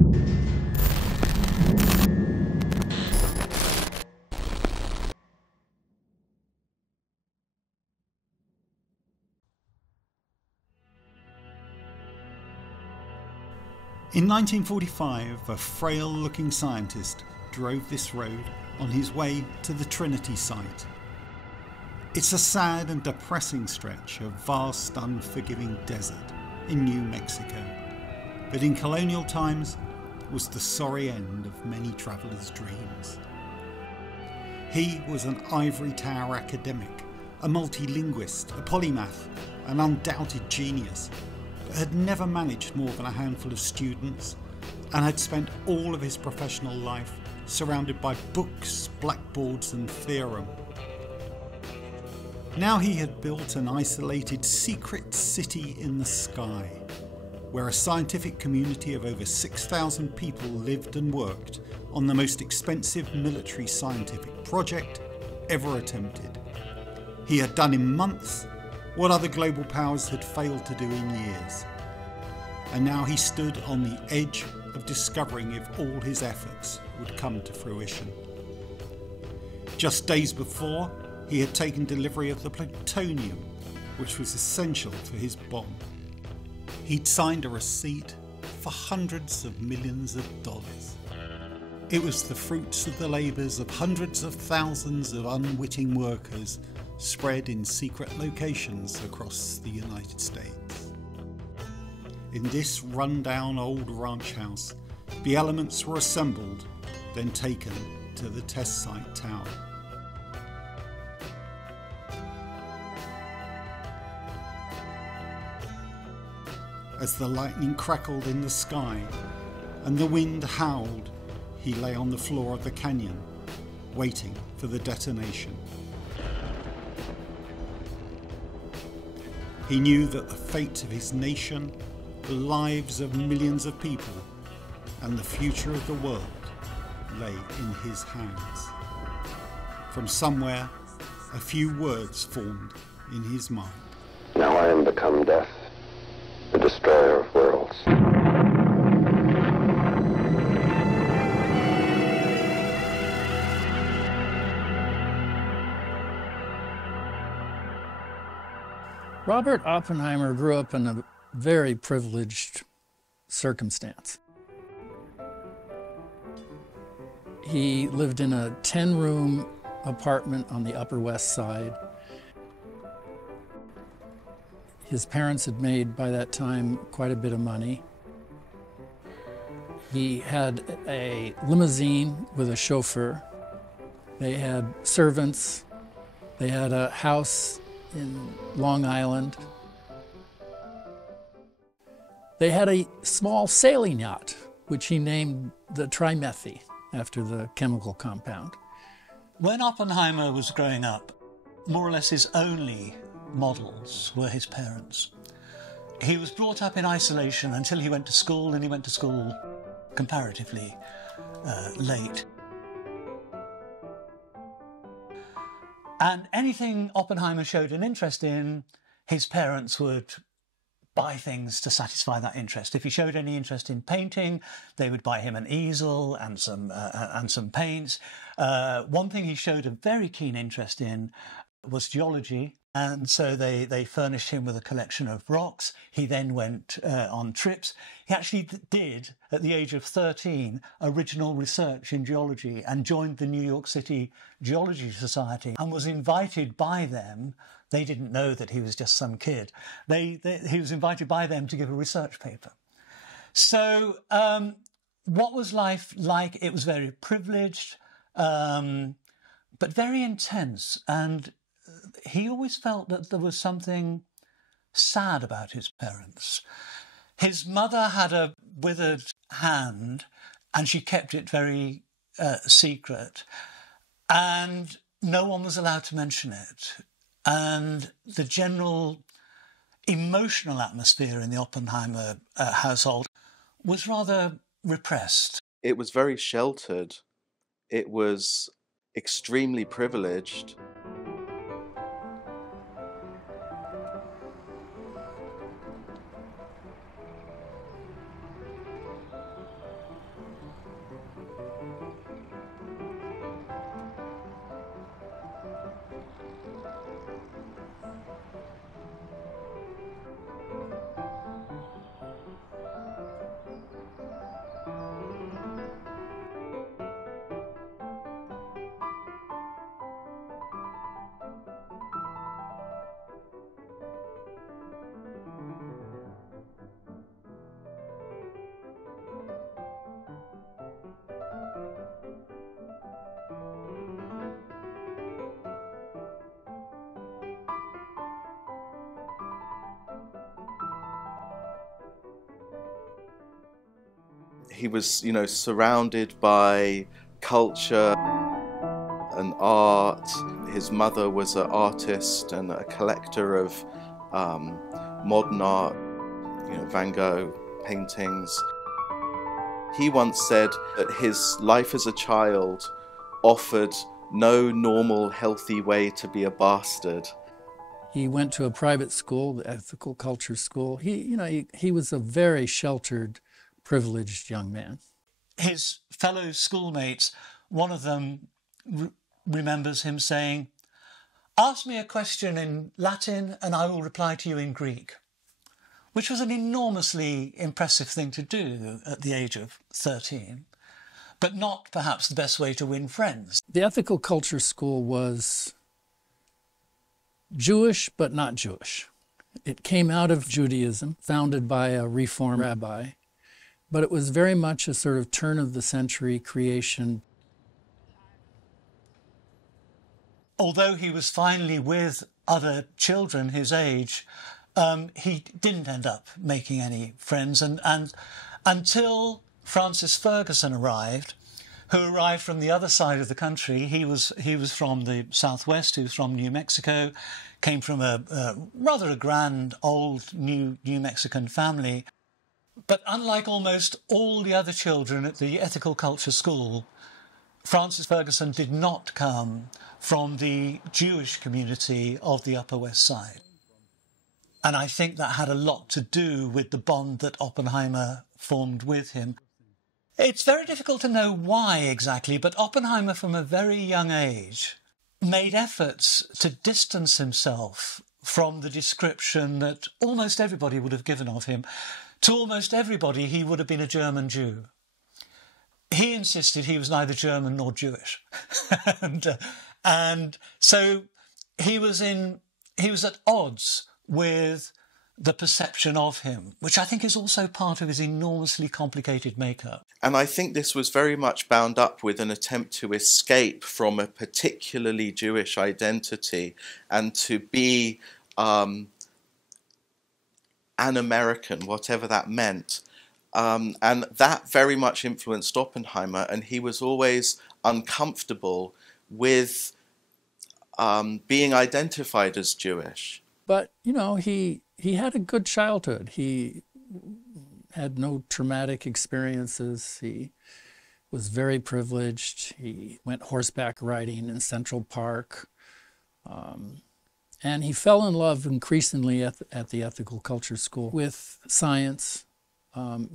In 1945, a frail-looking scientist drove this road on his way to the Trinity site. It's a sad and depressing stretch of vast, unforgiving desert in New Mexico, but in colonial times was the sorry end of many travellers' dreams. He was an ivory tower academic, a multilinguist, a polymath, an undoubted genius, but had never managed more than a handful of students and had spent all of his professional life surrounded by books, blackboards and theorem. Now he had built an isolated secret city in the sky, where a scientific community of over 6,000 people lived and worked on the most expensive military scientific project ever attempted. He had done in months what other global powers had failed to do in years. And now he stood on the edge of discovering if all his efforts would come to fruition. Just days before, he had taken delivery of the plutonium, which was essential for his bomb. He'd signed a receipt for hundreds of millions of dollars. It was the fruits of the labours of hundreds of thousands of unwitting workers spread in secret locations across the United States. In this run-down old ranch house, the elements were assembled, then taken to the test site tower. As the lightning crackled in the sky and the wind howled, he lay on the floor of the canyon, waiting for the detonation. He knew that the fate of his nation, the lives of millions of people, and the future of the world lay in his hands. From somewhere, a few words formed in his mind. Now I am become death, the destroyer of worlds. Robert Oppenheimer grew up in a very privileged circumstance. He lived in a 10-room apartment on the Upper West Side. His parents had made, by that time, quite a bit of money. He had a limousine with a chauffeur. They had servants. They had a house in Long Island. They had a small sailing yacht, which he named the Trinity, after the chemical compound. When Oppenheimer was growing up, more or less his only models were his parents. He was brought up in isolation until he went to school, and he went to school comparatively late. And anything Oppenheimer showed an interest in, his parents would buy things to satisfy that interest. If he showed any interest in painting, they would buy him an easel and some paints. One thing he showed a very keen interest in was geology, and so they furnished him with a collection of rocks. He then went on trips. He actually did, at the age of 13, original research in geology and joined the New York City Geology Society and was invited by them. They didn't know that he was just some kid. He was invited by them to give a research paper. So what was life like? It was very privileged, but very intense. And he always felt that there was something sad about his parents. His mother had a withered hand, and she kept it very secret. And no one was allowed to mention it. And the general emotional atmosphere in the Oppenheimer household was rather repressed. It was very sheltered. It was extremely privileged. He was, you know, surrounded by culture and art. His mother was an artist and a collector of modern art, you know, Van Gogh paintings. He once said that his life as a child offered no normal, healthy way to be a bastard. He went to a private school, the ethical culture school. He was a very sheltered, privileged young man. His fellow schoolmates, one of them remembers him saying, "Ask me a question in Latin and I will reply to you in Greek," which was an enormously impressive thing to do at the age of 13, but not perhaps the best way to win friends. The ethical culture school was Jewish, but not Jewish. It came out of Judaism, founded by a Reform rabbi, but it was very much a sort of turn-of-the-century creation. Although he was finally with other children his age, he didn't end up making any friends, and until Francis Ferguson arrived, who arrived from the other side of the country. He was from the southwest. He was from New Mexico, came from a rather a grand old New Mexican family. But unlike almost all the other children at the ethical culture school, Francis Ferguson did not come from the Jewish community of the Upper West Side. And I think that had a lot to do with the bond that Oppenheimer formed with him. It's very difficult to know why exactly, but Oppenheimer from a very young age made efforts to distance himself from the description that almost everybody would have given of him. To almost everybody, he would have been a German Jew. He insisted he was neither German nor Jewish. and so he was at odds with the perception of him, which I think is also part of his enormously complicated makeup. And I think this was very much bound up with an attempt to escape from a particularly Jewish identity and to be an American, whatever that meant. And that very much influenced Oppenheimer, and he was always uncomfortable with being identified as Jewish. But, you know, he had a good childhood. He had no traumatic experiences. He was very privileged. He went horseback riding in Central Park. And he fell in love increasingly at the ethical culture school with science.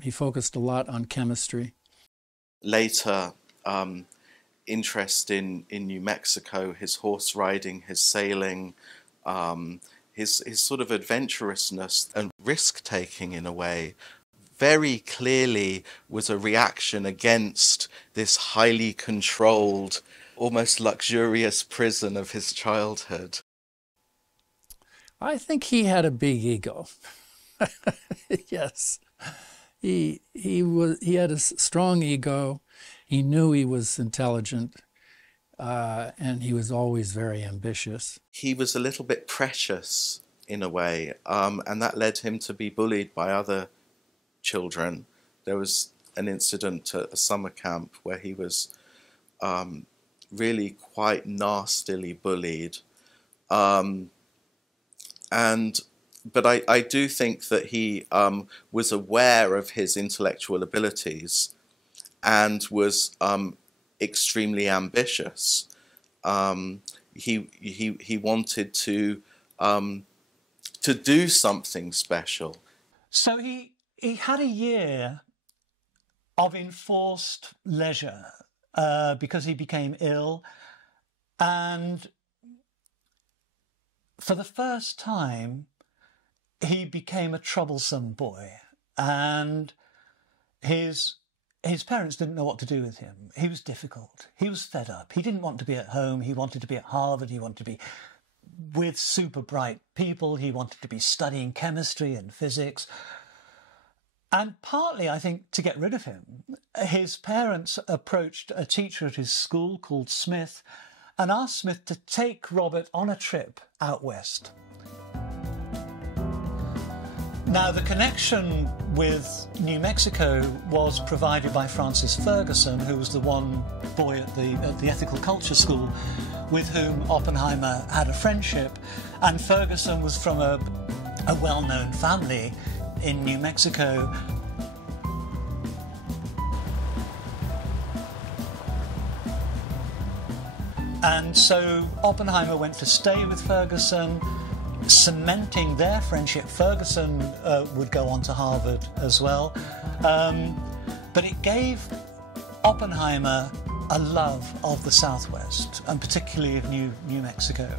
He focused a lot on chemistry. Later, interest in New Mexico, his horse riding, his sailing, his sort of adventurousness and risk-taking in a way, very clearly was a reaction against this highly controlled, almost luxurious prison of his childhood. I think he had a big ego. Yes. He had a strong ego. He knew he was intelligent. And he was always very ambitious. He was a little bit precious in a way, and that led him to be bullied by other children. There was an incident at a summer camp where he was really quite nastily bullied. But I do think that he was aware of his intellectual abilities and was extremely ambitious. He wanted to do something special. So he had a year of enforced leisure because he became ill, and for the first time he became a troublesome boy, and his parents didn't know what to do with him. He was difficult. He was fed up. He didn't want to be at home. He wanted to be at Harvard. He wanted to be with super bright people. He wanted to be studying chemistry and physics. And partly, I think, to get rid of him, his parents approached a teacher at his school called Smith and asked Smith to take Robert on a trip out west. Now, the connection with New Mexico was provided by Francis Ferguson, who was the one boy at the Ethical Culture School with whom Oppenheimer had a friendship. And Ferguson was from a well-known family in New Mexico. And so Oppenheimer went to stay with Ferguson, cementing their friendship. Ferguson would go on to Harvard as well. But it gave Oppenheimer a love of the Southwest, and particularly of New Mexico.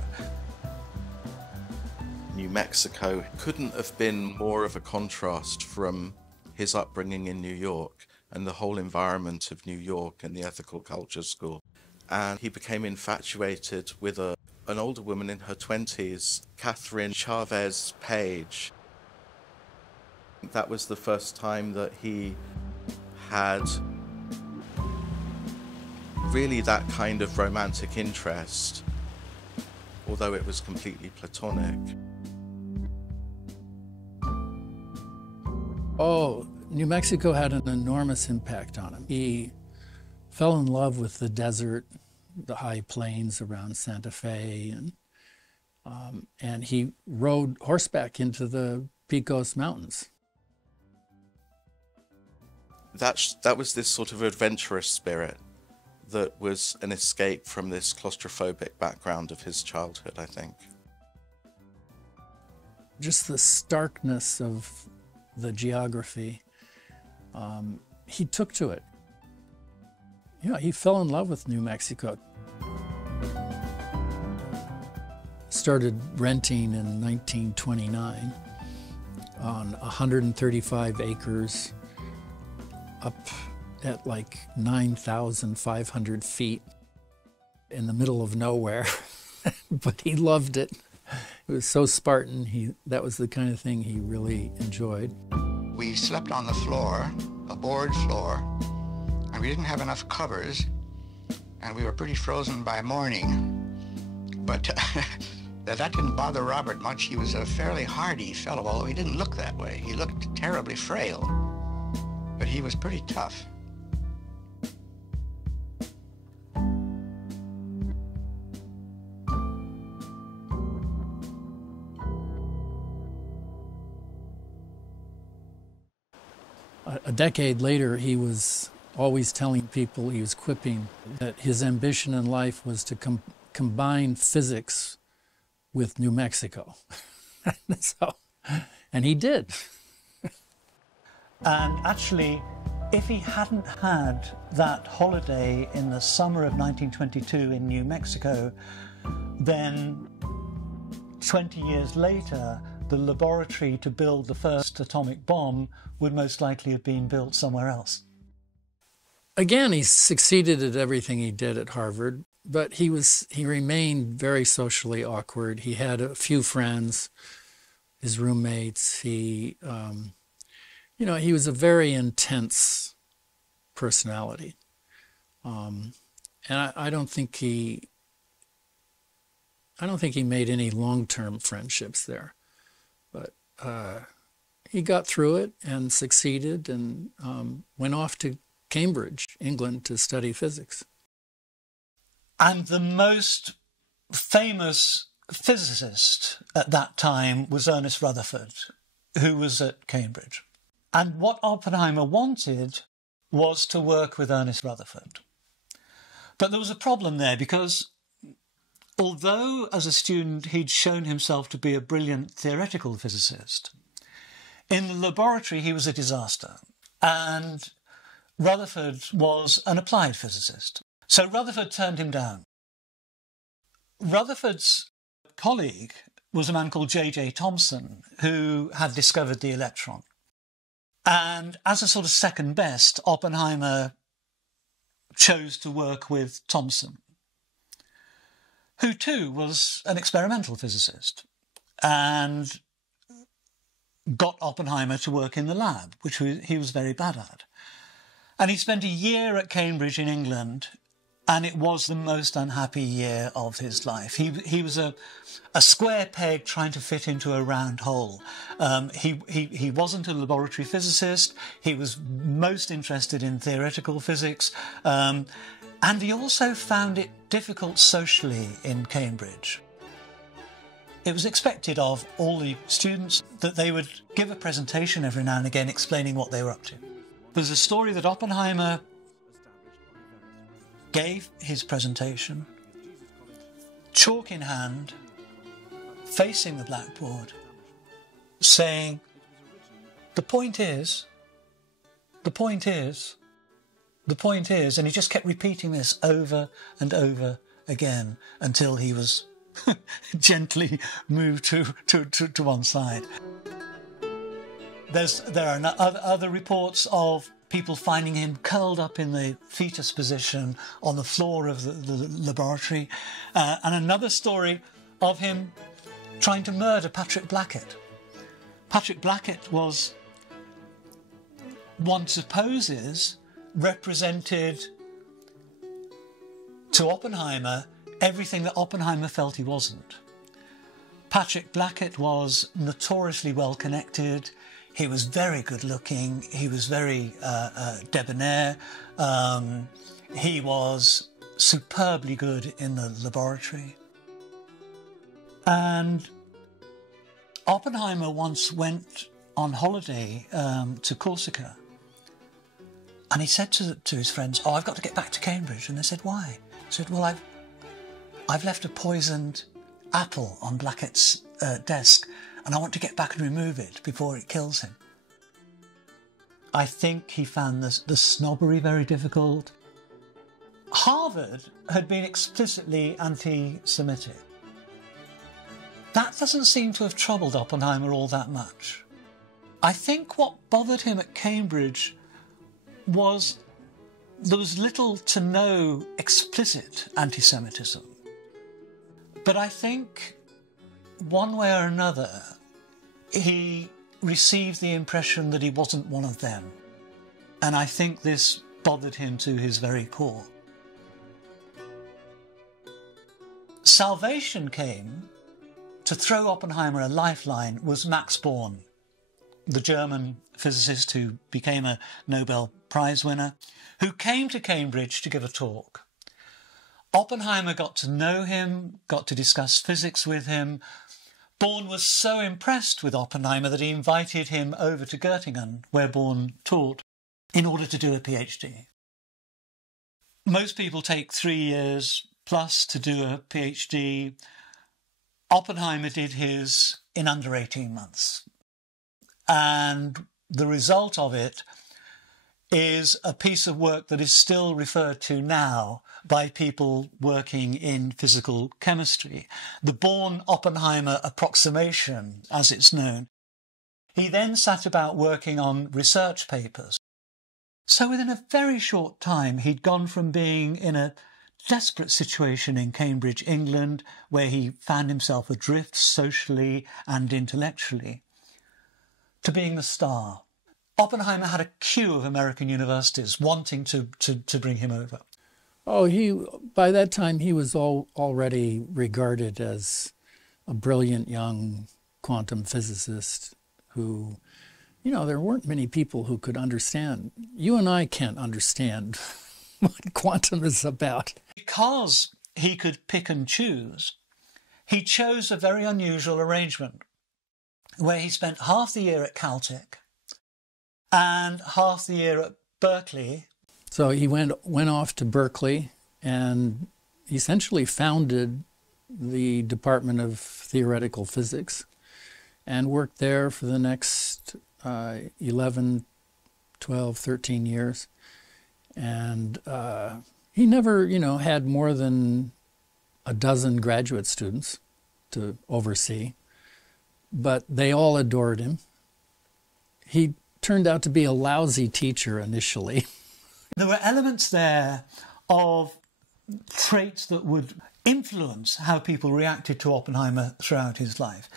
New Mexico couldn't have been more of a contrast from his upbringing in New York and the whole environment of New York and the Ethical Culture School. And he became infatuated with an older woman in her 20s, Catherine Chavez Page. That was the first time that he had really that kind of romantic interest, although it was completely platonic. Oh, New Mexico had an enormous impact on him. He fell in love with the desert, the high plains around Santa Fe, and he rode horseback into the Pecos Mountains. That was this sort of adventurous spirit that was an escape from this claustrophobic background of his childhood, I think. Just the starkness of the geography, he took to it. Yeah, he fell in love with New Mexico. Started renting in 1929 on 135 acres up at like 9,500 feet in the middle of nowhere. But he loved it. It was so Spartan. That was the kind of thing he really enjoyed. We slept on the floor, a board floor, and we didn't have enough covers, and we were pretty frozen by morning. But that didn't bother Robert much. He was a fairly hardy fellow, although he didn't look that way. He looked terribly frail, but he was pretty tough. A decade later, he was always telling people, he was quipping, that his ambition in life was to combine physics with New Mexico. And he did. And actually, if he hadn't had that holiday in the summer of 1922 in New Mexico, then 20 years later, the laboratory to build the first atomic bomb would most likely have been built somewhere else. Again, he succeeded at everything he did at Harvard, but he remained very socially awkward. He had a few friends, his roommates. He was a very intense personality, and I don't think he made any long-term friendships there, but he got through it and succeeded, and went off to Cambridge, England, to study physics. And the most famous physicist at that time was Ernest Rutherford, who was at Cambridge. And what Oppenheimer wanted was to work with Ernest Rutherford. But there was a problem there, because although as a student he'd shown himself to be a brilliant theoretical physicist, in the laboratory he was a disaster. And Rutherford was an applied physicist. So Rutherford turned him down. Rutherford's colleague was a man called J.J. Thomson, who had discovered the electron. And as a sort of second best, Oppenheimer chose to work with Thomson, who too was an experimental physicist, and got Oppenheimer to work in the lab, which he was very bad at. And he spent a year at Cambridge in England, and it was the most unhappy year of his life. He was a square peg trying to fit into a round hole. He wasn't a laboratory physicist. He was most interested in theoretical physics, and he also found it difficult socially in Cambridge. It was expected of all the students that they would give a presentation every now and again explaining what they were up to. There's a story that Oppenheimer gave his presentation, chalk in hand, facing the blackboard, saying, the point is, and he just kept repeating this over and over again until he was gently moved to one side. There are other reports of people finding him curled up in the fetus position on the floor of the laboratory, and another story of him trying to murder Patrick Blackett. Patrick Blackett was, one supposes, represented to Oppenheimer everything that Oppenheimer felt he wasn't. Patrick Blackett was notoriously well connected. He was very good looking. He was very debonair. He was superbly good in the laboratory. And Oppenheimer once went on holiday to Corsica. And he said to his friends, "Oh, I've got to get back to Cambridge." And they said, "Why?" He said, "Well, I've left a poisoned apple on Blackett's desk, and I want to get back and remove it before it kills him." I think he found the snobbery very difficult. Harvard had been explicitly anti-Semitic. That doesn't seem to have troubled Oppenheimer all that much. I think what bothered him at Cambridge was there was little to no explicit anti-Semitism. But I think, one way or another, he received the impression that he wasn't one of them. And I think this bothered him to his very core. Salvation came to throw Oppenheimer a lifeline was Max Born, the German physicist who became a Nobel Prize winner, who came to Cambridge to give a talk. Oppenheimer got to know him, got to discuss physics with him. Born was so impressed with Oppenheimer that he invited him over to Göttingen, where Born taught, in order to do a PhD. Most people take 3 years plus to do a PhD. Oppenheimer did his in under 18 months. And the result of it is a piece of work that is still referred to now by people working in physical chemistry, the Born-Oppenheimer approximation, as it's known. He then sat about working on research papers. So within a very short time, he'd gone from being in a desperate situation in Cambridge, England, where he found himself adrift socially and intellectually, to being the star. Oppenheimer had a queue of American universities wanting to bring him over. Oh, by that time he was already regarded as a brilliant young quantum physicist who, there weren't many people who could understand. You and I can't understand what quantum is about. Because he could pick and choose, he chose a very unusual arrangement where he spent half the year at Caltech and half the year at Berkeley. So he went off to Berkeley and essentially founded the Department of Theoretical Physics and worked there for the next 11, 12, 13 years. And he never, had more than a dozen graduate students to oversee, but they all adored him. He turned out to be a lousy teacher initially. There were elements there of traits that would influence how people reacted to Oppenheimer throughout his life.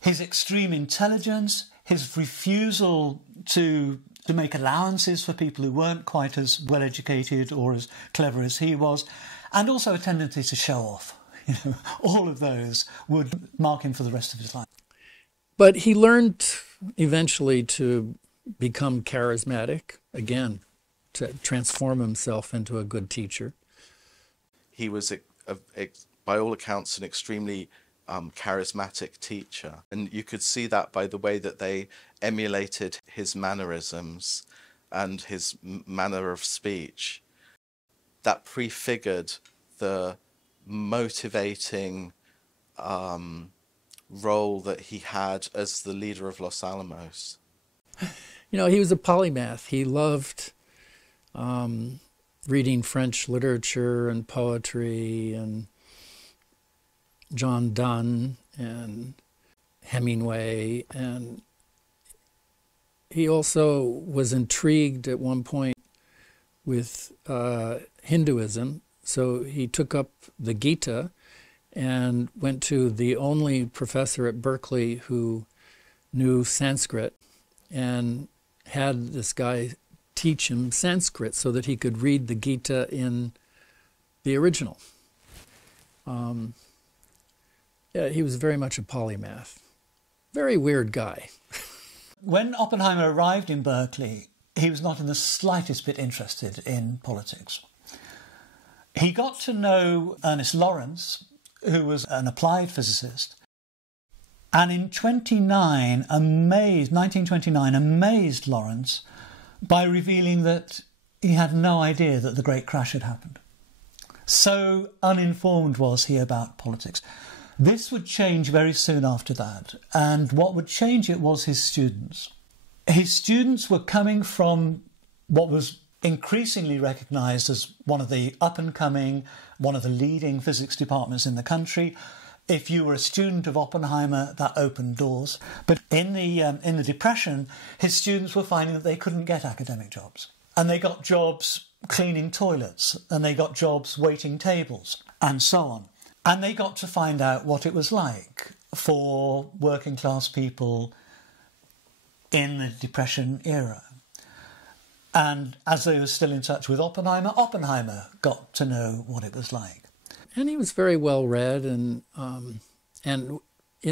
His extreme intelligence, his refusal to to make allowances for people who weren't quite as well educated or as clever as he was, and also a tendency to show off. All of those would mark him for the rest of his life. But he learned eventually to become charismatic, again, to transform himself into a good teacher. He was, by all accounts, an extremely charismatic teacher. And you could see that by the way that they emulated his mannerisms and his manner of speech. That prefigured the motivating role that he had as the leader of Los Alamos. He was a polymath. He loved reading French literature and poetry and John Donne and Hemingway, and he also was intrigued at one point with Hinduism, so he took up the Gita and went to the only professor at Berkeley who knew Sanskrit and had this guy teach him Sanskrit so that he could read the Gita in the original. Yeah, he was very much a polymath. Very weird guy. When Oppenheimer arrived in Berkeley, he was not in the slightest bit interested in politics. He got to know Ernest Lawrence, who was an applied physicist, and in 1929, amazed Lawrence by revealing that he had no idea that the Great Crash had happened. So uninformed was he about politics. This would change very soon after that, and what would change it was his students. His students were coming from what was increasingly recognised as one of the up-and-coming, one of the leading physics departments in the country. If you were a student of Oppenheimer, that opened doors. But in the Depression, his students were finding that they couldn't get academic jobs. And they got jobs cleaning toilets, and they got jobs waiting tables, and so on. And they got to find out what it was like for working class people in the Depression era. And as they were still in touch with Oppenheimer, Oppenheimer got to know what it was like. And he was very well read, and in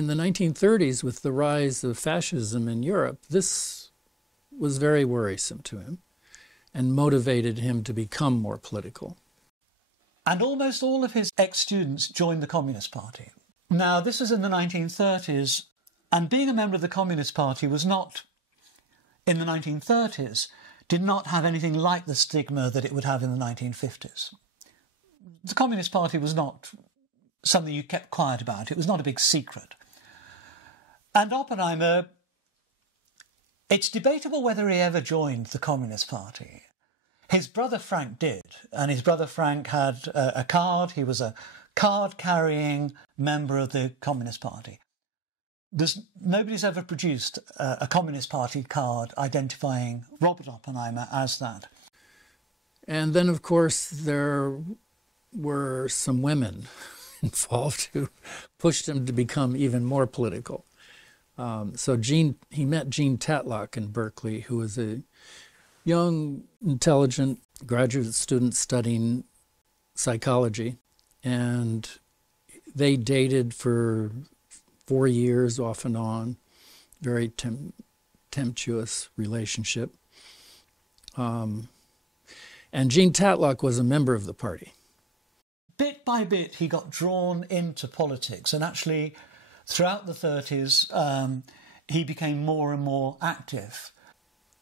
the 1930s, with the rise of fascism in Europe, this was very worrisome to him and motivated him to become more political. And almost all of his ex-students joined the Communist Party. Now, this was in the 1930s, and being a member of the Communist Party was not, in the 1930s, did not have anything like the stigma that it would have in the 1950s. The Communist Party was not something you kept quiet about. It was not a big secret. And Oppenheimer, it's debatable whether he ever joined the Communist Party. His brother Frank did, and his brother Frank had a card. He was a card-carrying member of the Communist Party. Nobody's ever produced a Communist Party card identifying Robert Oppenheimer as that. And then, of course, there were some women involved who pushed him to become even more political. So he met Jean Tatlock in Berkeley, who was a young, intelligent graduate student studying psychology, and they dated for 4 years off and on, very tempestuous relationship. And Jean Tatlock was a member of the party. Bit by bit, he got drawn into politics, and actually, throughout the 30s, he became more and more active.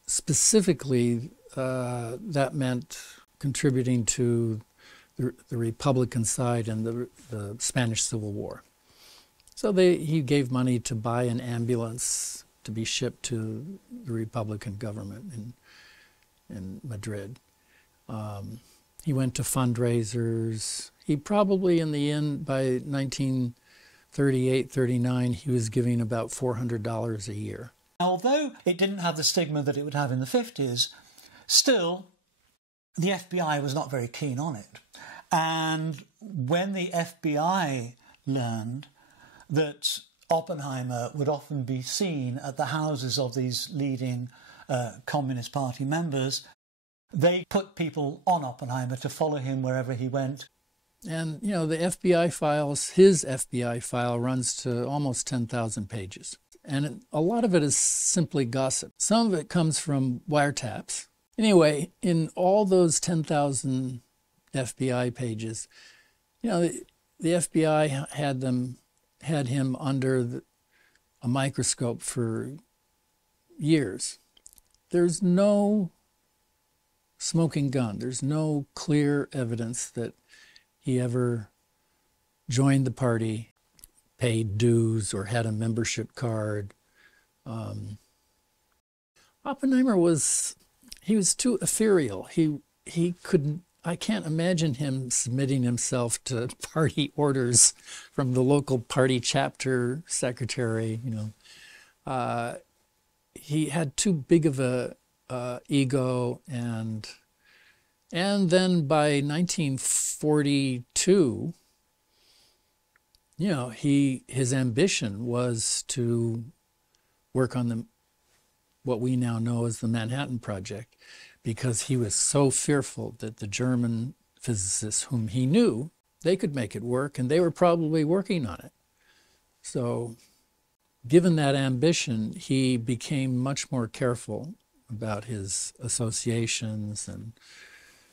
Specifically, that meant contributing to the Republican side in the Spanish Civil War. So he gave money to buy an ambulance to be shipped to the Republican government in Madrid. He went to fundraisers. He probably, in the end, by 1938, 39, he was giving about $400 a year. Although it didn't have the stigma that it would have in the 50s, still, the FBI was not very keen on it. And when the FBI learned that Oppenheimer would often be seen at the houses of these leading Communist Party members, they put people on Oppenheimer to follow him wherever he went. And, you know, the FBI files, his FBI file runs to almost 10,000 pages. And a lot of it is simply gossip. Some of it comes from wiretaps. Anyway, in all those 10,000 FBI pages, you know, the FBI had him under a microscope for years. There's no smoking gun. There's no clear evidence that he ever joined the party, paid dues, or had a membership card. Oppenheimer was too ethereal. He couldn't. I can't imagine him submitting himself to party orders from the local party chapter secretary. You know, he had too big of a ego, and then by 1942, you know, his ambition was to work on what we now know as the Manhattan Project, because he was so fearful that the German physicists whom he knew, they could make it work, and they were probably working on it. So given that ambition, he became much more careful about his associations and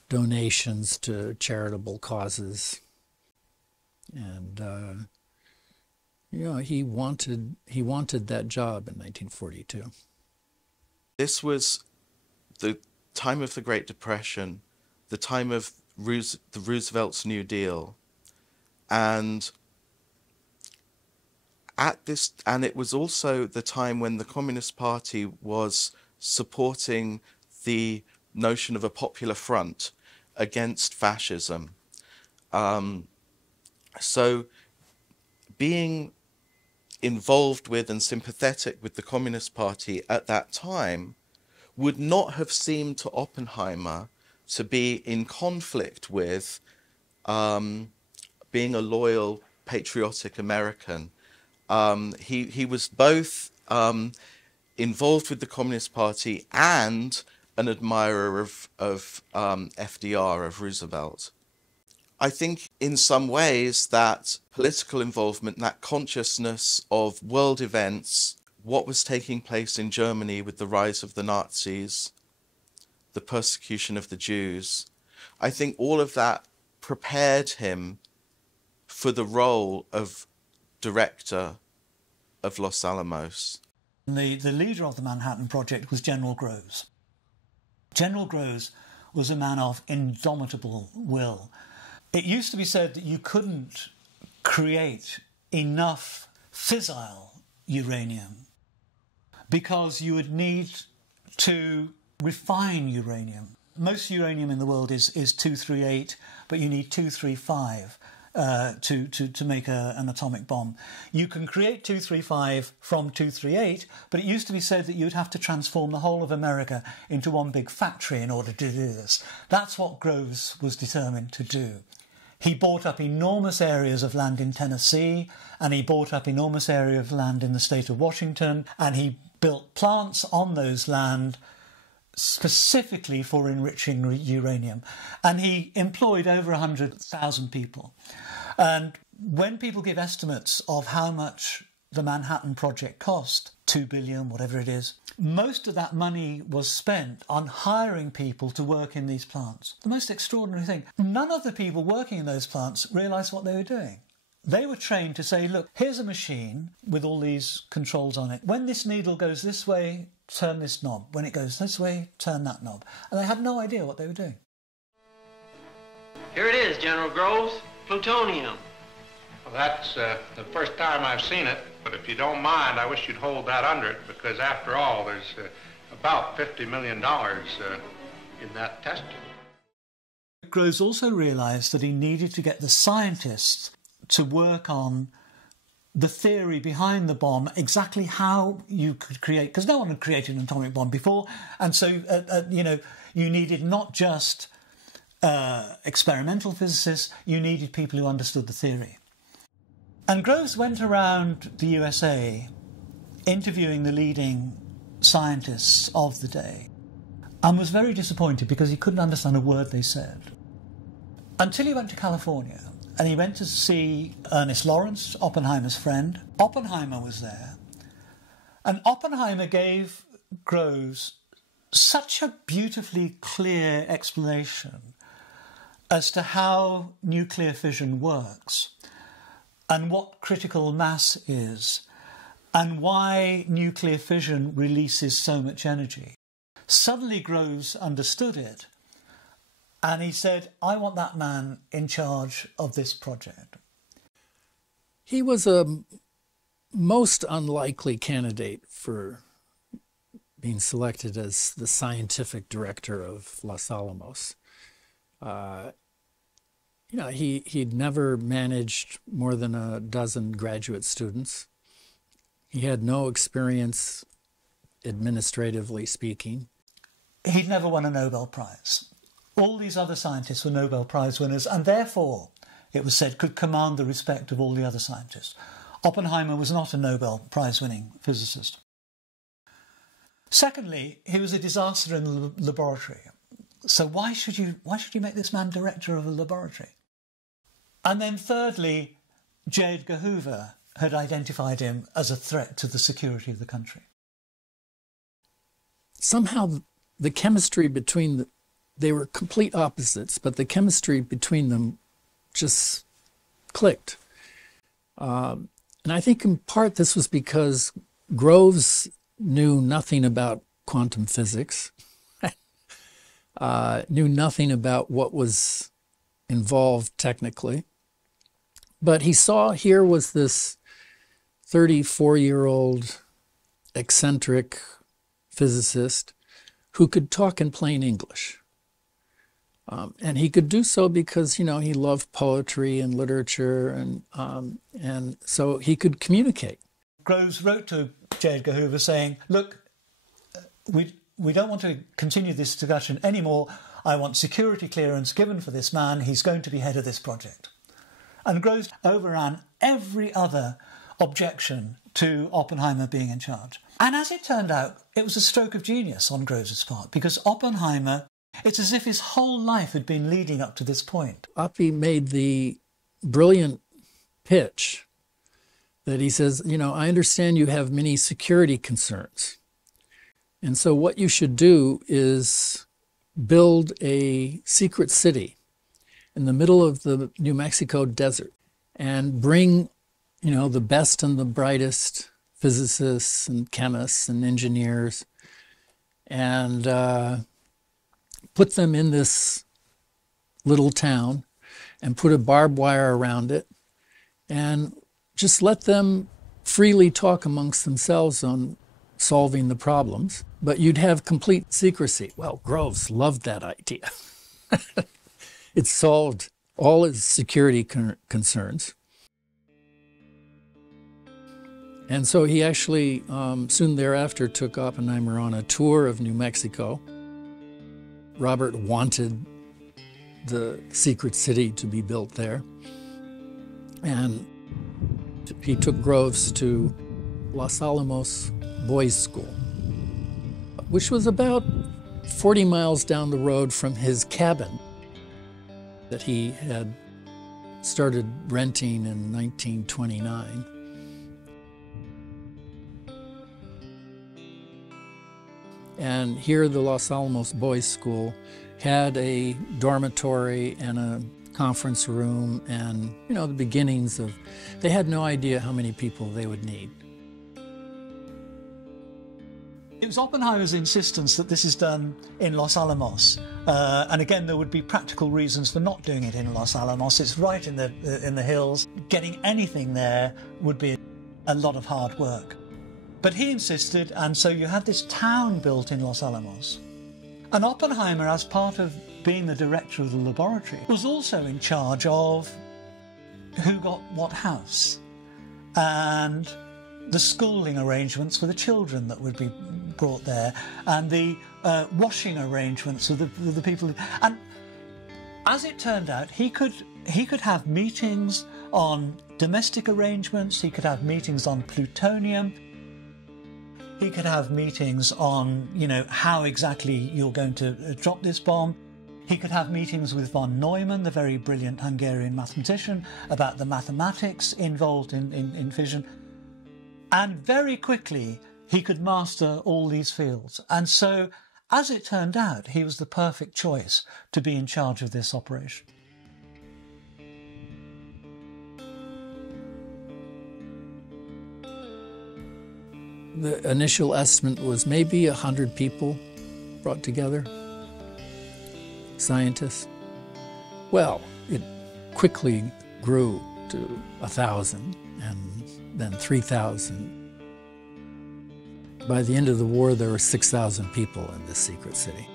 donations to charitable causes. And you know, he wanted that job in 1942. This was the time of the Great Depression, the time of the Roosevelt's New Deal, and it was also the time when the Communist Party was supporting the notion of a popular front against fascism. So being involved with and sympathetic with the Communist Party at that time would not have seemed to Oppenheimer to be in conflict with being a loyal, patriotic American. He was both involved with the Communist Party and an admirer of FDR, of Roosevelt. I think in some ways that political involvement, that consciousness of world events, what was taking place in Germany with the rise of the Nazis, the persecution of the Jews, I think all of that prepared him for the role of director of Los Alamos. The leader of the Manhattan Project was General Groves. General Groves was a man of indomitable will. It used to be said that you couldn't create enough fissile uranium because you would need to refine uranium. Most uranium in the world is 238, but you need 235 to make an atomic bomb. You can create 235 from 238, but it used to be said that you'd have to transform the whole of America into one big factory in order to do this. That's what Groves was determined to do. He bought up enormous areas of land in Tennessee, and he bought up enormous area of land in the state of Washington, and he built plants on those land specifically for enriching uranium. And he employed over 100,000 people. And when people give estimates of how much the Manhattan Project cost, 2 billion, whatever it is, most of that money was spent on hiring people to work in these plants. The most extraordinary thing, none of the people working in those plants realised what they were doing. They were trained to say, look, here's a machine with all these controls on it. When this needle goes this way, turn this knob. When it goes this way, turn that knob. And they had no idea what they were doing. Here it is, General Groves, plutonium. Well, that's the first time I've seen it, but if you don't mind, I wish you'd hold that under it, because after all, there's about $50 million in that test tube. Groves also realised that he needed to get the scientists to work on the theory behind the bomb, exactly how you could create, because no one had created an atomic bomb before, and so, you know, you needed not just experimental physicists, you needed people who understood the theory. And Groves went around the USA interviewing the leading scientists of the day, and was very disappointed because he couldn't understand a word they said. Until he went to California, and he went to see Ernest Lawrence, Oppenheimer's friend. Oppenheimer was there, and Oppenheimer gave Groves such a beautifully clear explanation as to how nuclear fission works and what critical mass is and why nuclear fission releases so much energy. Suddenly Groves understood it, and he said, I want that man in charge of this project. He was a most unlikely candidate for being selected as the scientific director of Los Alamos. You know, he'd never managed more than a dozen graduate students. He had no experience, administratively speaking. He'd never won a Nobel Prize. All these other scientists were Nobel Prize winners, and therefore, it was said, could command the respect of all the other scientists. Oppenheimer was not a Nobel Prize-winning physicist. Secondly, he was a disaster in the laboratory. So why should you make this man director of a laboratory? And then thirdly, J. Edgar Hoover had identified him as a threat to the security of the country. Somehow the chemistry between they were complete opposites, but the chemistry between them just clicked. And I think in part this was because Groves knew nothing about quantum physics, knew nothing about what was involved technically, but he saw here was this 34-year-old eccentric physicist who could talk in plain English. And he could do so because, you know, he loved poetry and literature, and so he could communicate. Groves wrote to J. Edgar Hoover saying, look, we don't want to continue this discussion anymore. I want security clearance given for this man. He's going to be head of this project. And Groves overran every other objection to Oppenheimer being in charge. And as it turned out, it was a stroke of genius on Groves's part, because Oppenheimer, it's as if his whole life had been leading up to this point. Oppie made the brilliant pitch that he says, you know, I understand you have many security concerns. And so what you should do is build a secret city in the middle of the New Mexico desert and bring, you know, the best and the brightest physicists and chemists and engineers and put them in this little town and put a barbed wire around it and just let them freely talk amongst themselves on solving the problems, but you'd have complete secrecy. Well, Groves loved that idea. It solved all his security concerns. And so he actually, soon thereafter, took Oppenheimer on a tour of New Mexico. Robert wanted the secret city to be built there. And he took Groves to Los Alamos Boys' School, which was about 40 miles down the road from his cabin that he had started renting in 1929. And here the Los Alamos Boys' School had a dormitory and a conference room and, you know, the beginnings of, they had no idea how many people they would need. It was Oppenheimer's insistence that this is done in Los Alamos. And again, there would be practical reasons for not doing it in Los Alamos. It's right in the hills. Getting anything there would be a lot of hard work. But he insisted, and so you had this town built in Los Alamos. And Oppenheimer, as part of being the director of the laboratory, was also in charge of who got what house and the schooling arrangements for the children that would be brought there and the washing arrangements of the people. And as it turned out, he could have meetings on domestic arrangements, he could have meetings on plutonium. He could have meetings on, how exactly you're going to drop this bomb. He could have meetings with von Neumann, the very brilliant Hungarian mathematician, about the mathematics involved in fission. And very quickly, he could master all these fields. And so, as it turned out, he was the perfect choice to be in charge of this operation. The initial estimate was maybe 100 people brought together, scientists. Well, it quickly grew to 1,000 and then 3,000. By the end of the war, there were 6,000 people in this secret city.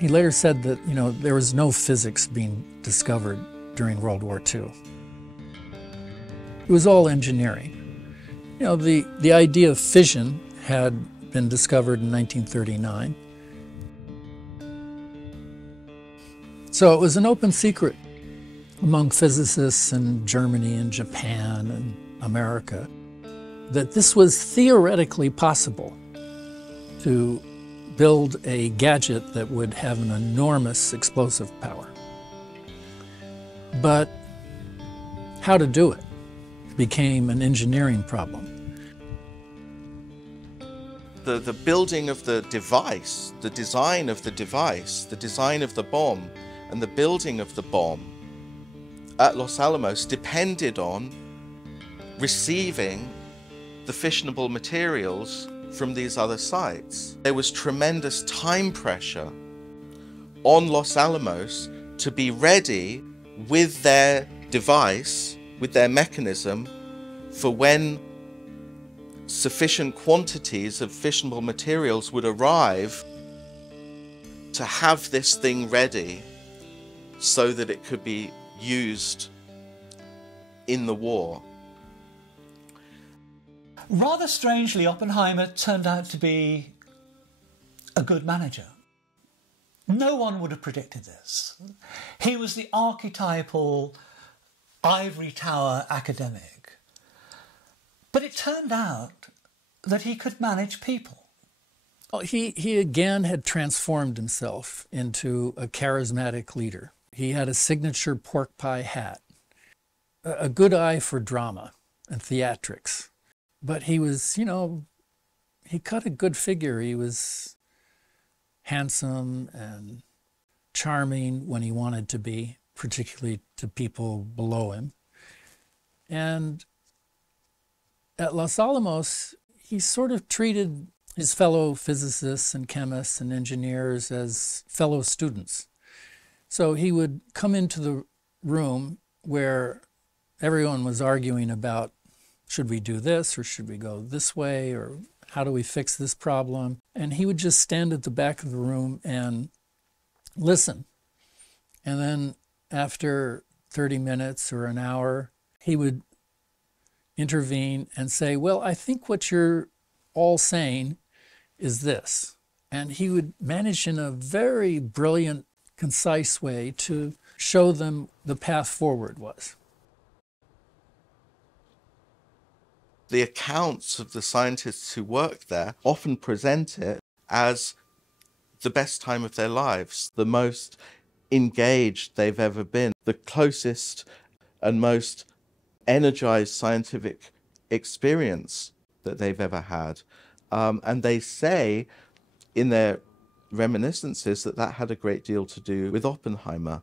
He later said that, there was no physics being discovered during World War II. It was all engineering. The idea of fission had been discovered in 1939. So it was an open secret among physicists in Germany and Japan and America that this was theoretically possible to build a gadget that would have an enormous explosive power. But how to do it became an engineering problem. The building of the device, the design of the device, the design of the bomb, and the building of the bomb at Los Alamos depended on receiving the fissionable materials from these other sites. There was tremendous time pressure on Los Alamos to be ready with their device, with their mechanism, for when sufficient quantities of fissionable materials would arrive to have this thing ready so that it could be used in the war. Rather strangely, Oppenheimer turned out to be a good manager. No one would have predicted this. He was the archetypal ivory tower academic. But it turned out that he could manage people. Well, he again had transformed himself into a charismatic leader. He had a signature pork pie hat, a good eye for drama and theatrics. But he was, he cut a good figure. He was handsome and charming when he wanted to be, particularly to people below him. And at Los Alamos, he sort of treated his fellow physicists and chemists and engineers as fellow students. So he would come into the room where everyone was arguing about, should we do this or should we go this way, or how do we fix this problem? And he would just stand at the back of the room and listen. And then after 30 minutes or an hour, he would intervene and say, well, I think what you're all saying is this. And he would manage in a very brilliant, concise way to show them the path forward was. The accounts of the scientists who worked there often present it as the best time of their lives, the most engaged they've ever been, the closest and most energized scientific experience that they've ever had. And they say in their reminiscences that that had a great deal to do with Oppenheimer.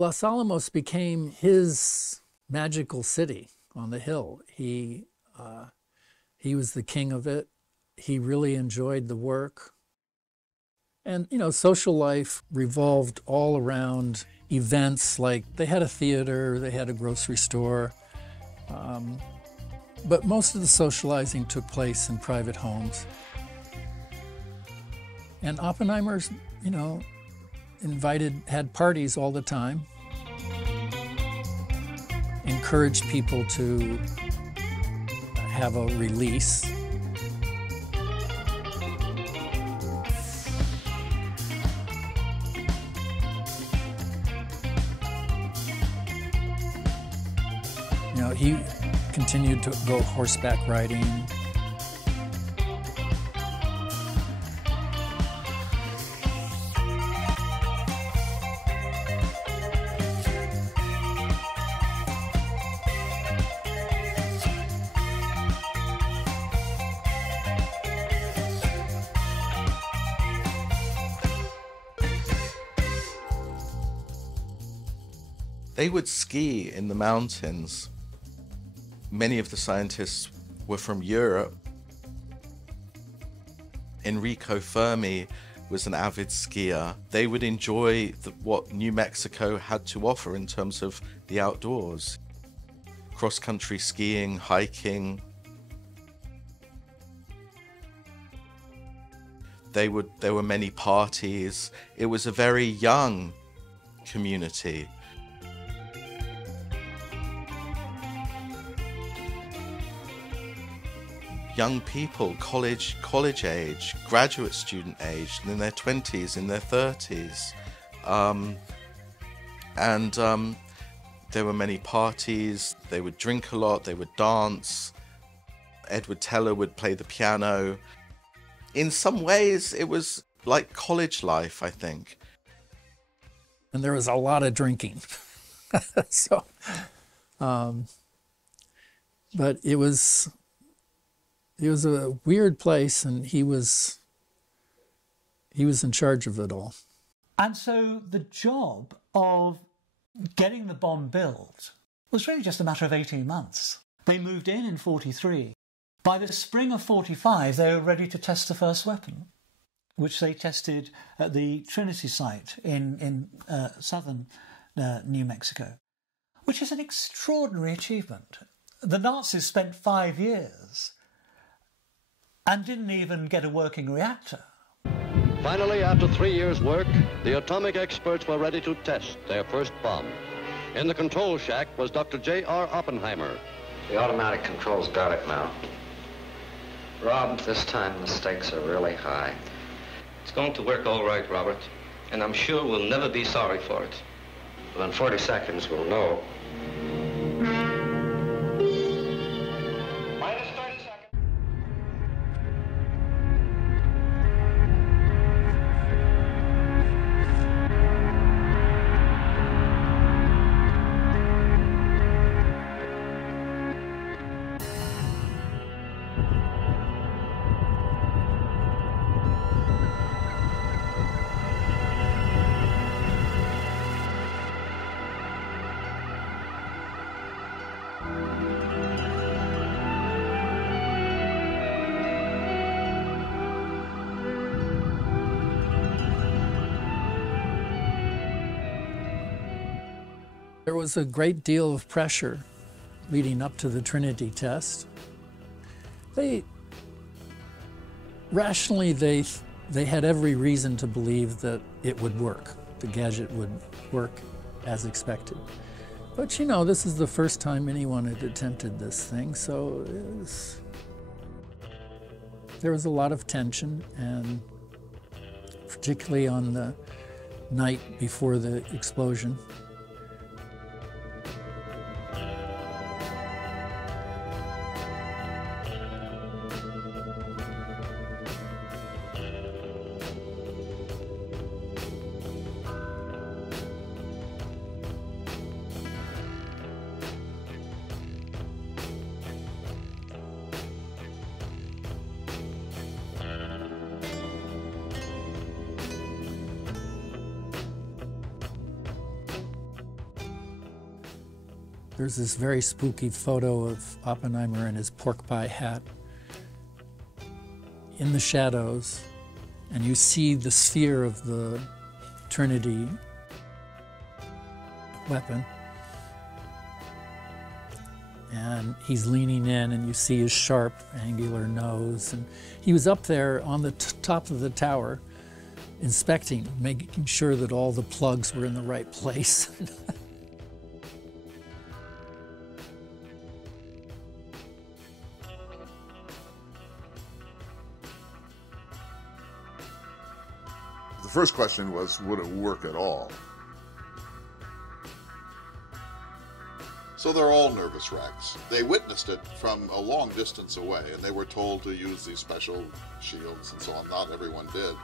Los Alamos became his magical city on the hill. He was the king of it. He really enjoyed the work. And, social life revolved all around events like they had a theater, they had a grocery store. But most of the socializing took place in private homes. And Oppenheimer's, had parties all the time, encouraged people to have a release. He continued to go horseback riding. They would ski in the mountains. Many of the scientists were from Europe. Enrico Fermi was an avid skier. They would enjoy what New Mexico had to offer in terms of the outdoors. Cross-country skiing, hiking. There were many parties. It was a very young community. Young people, college age, graduate student age, in their 20s, in their 30s. There were many parties. They would drink a lot, they would dance. Edward Teller would play the piano. In some ways, it was like college life, I think. And there was a lot of drinking. So, but it was a weird place, and he was in charge of it all. And so the job of getting the bomb built was really just a matter of 18 months. They moved in 43. By the spring of 45, they were ready to test the first weapon, which they tested at the Trinity site in southern New Mexico, which is an extraordinary achievement. The Nazis spent 5 years and didn't even get a working reactor. Finally, after 3 years' work, the atomic experts were ready to test their first bomb. In the control shack was Dr. J.R. Oppenheimer. The automatic controls got it now. Rob, this time the stakes are really high. It's going to work all right, Robert, and I'm sure we'll never be sorry for it. Well, in 40 seconds, we'll know. Minus 30 seconds. There was a great deal of pressure leading up to the Trinity test. Rationally, they had every reason to believe that it would work. The gadget would work as expected. But you know, this is the first time anyone had attempted this thing, so there was a lot of tension, and particularly on the night before the explosion. There's this very spooky photo of Oppenheimer in his pork pie hat in the shadows, and you see the sphere of the Trinity weapon. And he's leaning in, and you see his sharp, angular nose. And he was up there on the top of the tower inspecting, making sure that all the plugs were in the right place. The first question was, would it work at all? So they're all nervous wrecks. They witnessed it from a long distance away, and they were told to use these special shields and so on. Not everyone did.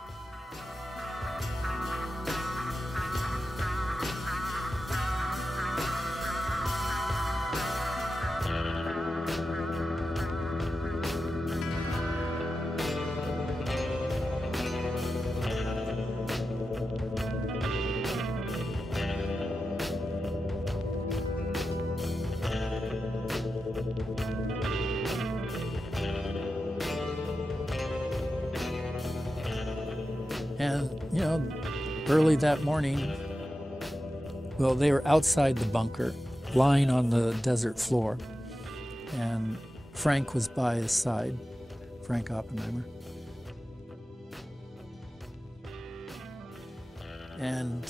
And, you know, early that morning, well, they were outside the bunker, lying on the desert floor, and Frank was by his side, Frank Oppenheimer. And,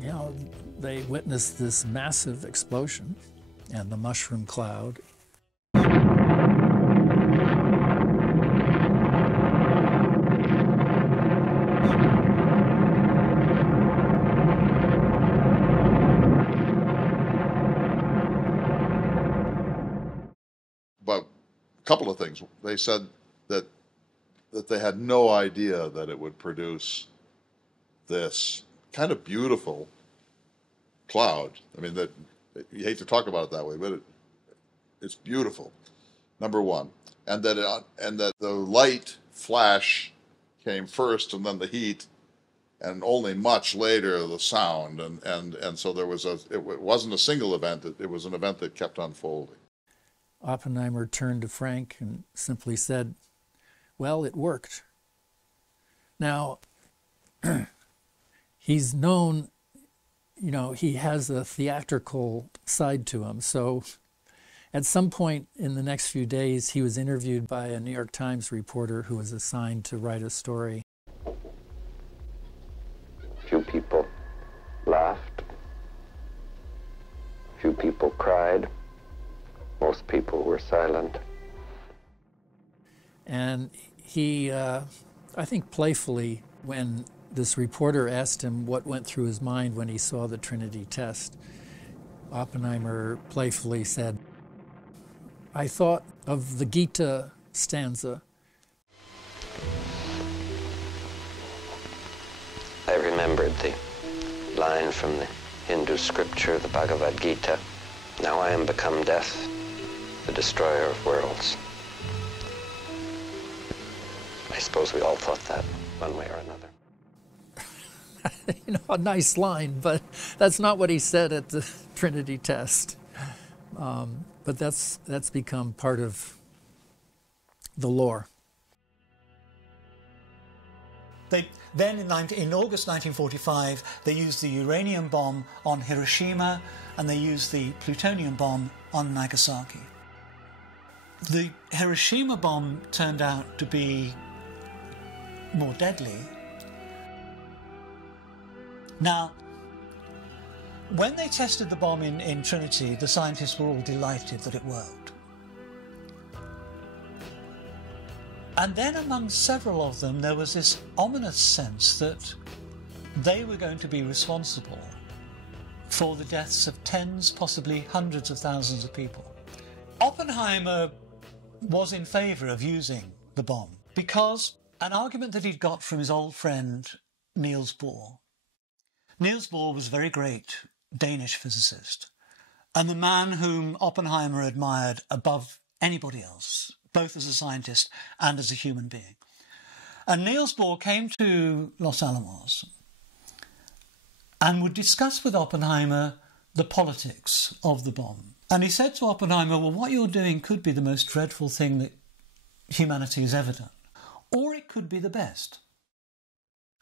you know, they witnessed this massive explosion and the mushroom cloud. But a couple of things. They said that they had no idea that it would produce this kind of beautiful cloud. I mean, that you hate to talk about it that way, but it's beautiful. Number one, and that the light flash came first, and then the heat, and only much later the sound, and so there was it wasn't a single event. It was an event that kept unfolding. Oppenheimer turned to Frank and simply said, "Well, it worked." Now, he's known, you know, he has a theatrical side to him. So at some point in the next few days, he was interviewed by a New York Times reporter who was assigned to write a story. Few people laughed. Few people cried. Most people were silent. And he, I think playfully, when this reporter asked him what went through his mind when he saw the Trinity test, Oppenheimer playfully said, "I thought of the Gita stanza." I remembered the line from the Hindu scripture, the Bhagavad Gita. Now I am become death, the destroyer of worlds. I suppose we all thought that one way or another. You know, a nice line, but that's not what he said at the Trinity test. But that's become part of the lore. Then in August 1945, they used the uranium bomb on Hiroshima and they used the plutonium bomb on Nagasaki. The Hiroshima bomb turned out to be more deadly. Now, when they tested the bomb in Trinity, the scientists were all delighted that it worked. And then among several of them, there was this ominous sense that they were going to be responsible for the deaths of tens, possibly hundreds of thousands of people. Oppenheimer was in favour of using the bomb because an argument that he'd got from his old friend Niels Bohr. Niels Bohr was a very great Danish physicist and the man whom Oppenheimer admired above anybody else, both as a scientist and as a human being. And Niels Bohr came to Los Alamos and would discuss with Oppenheimer the politics of the bomb. And he said to Oppenheimer, well, what you're doing could be the most dreadful thing that humanity has ever done, or it could be the best.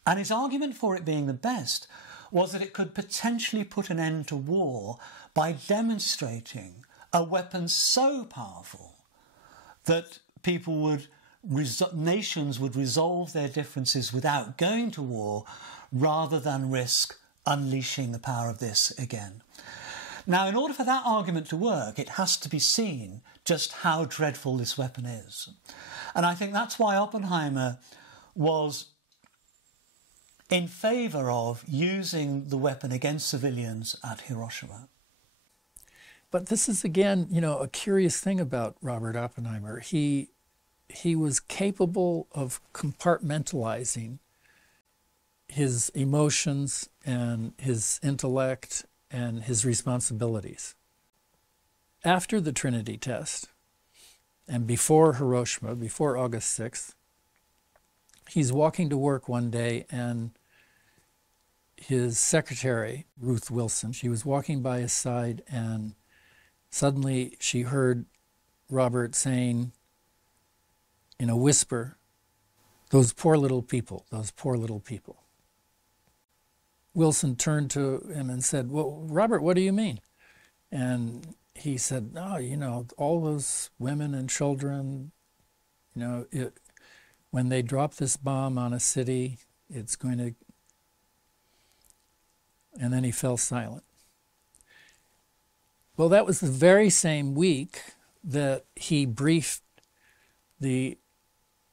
And his argument for it being the best was that it could potentially put an end to war by demonstrating a weapon so powerful that nations would resolve their differences without going to war rather than risk unleashing the power of this again. Now, in order for that argument to work, it has to be seen just how dreadful this weapon is. And I think that's why Oppenheimer was in favour of using the weapon against civilians at Hiroshima. But this is, again, you know, a curious thing about Robert Oppenheimer. He was capable of compartmentalizing his emotions and his intellect and his responsibilities. After the Trinity test, and before Hiroshima, before August 6th, he's walking to work one day, and his secretary, Ruth Wilson, she was walking by his side, and suddenly she heard Robert saying in a whisper, "Those poor little people, those poor little people." Wilson turned to him and said, "Well, Robert, what do you mean?" And he said, "Oh, you know, all those women and children, you know, when they drop this bomb on a city, it's going to..." And then he fell silent. Well, that was the very same week that he briefed the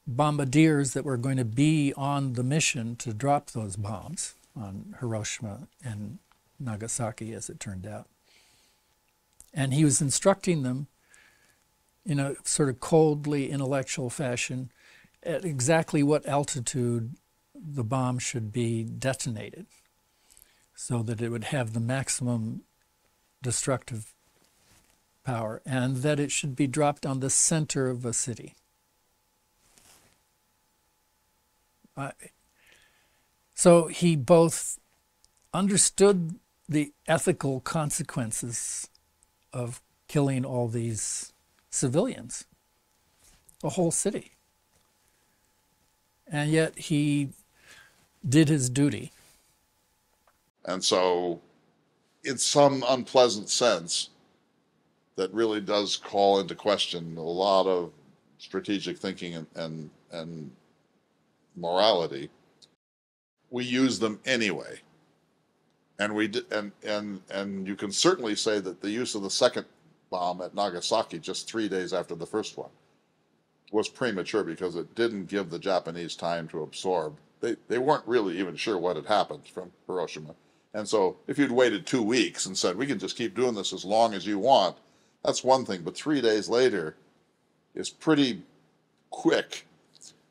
bombardiers that were going to be on the mission to drop those bombs on Hiroshima and Nagasaki, as it turned out. And he was instructing them in a sort of coldly intellectual fashion at exactly what altitude the bomb should be detonated so that it would have the maximum destructive power, and that it should be dropped on the center of a city. So he both understood the ethical consequences of killing all these civilians, a whole city, and yet he did his duty. And so, in some unpleasant sense, that really does call into question a lot of strategic thinking and morality. We use them anyway, and and you can certainly say that the use of the second bomb at Nagasaki just 3 days after the first one was premature because it didn't give the Japanese time to absorb. They weren't really even sure what had happened from Hiroshima, and so if you'd waited 2 weeks and said we can just keep doing this as long as you want, that's one thing. But 3 days later is pretty quick,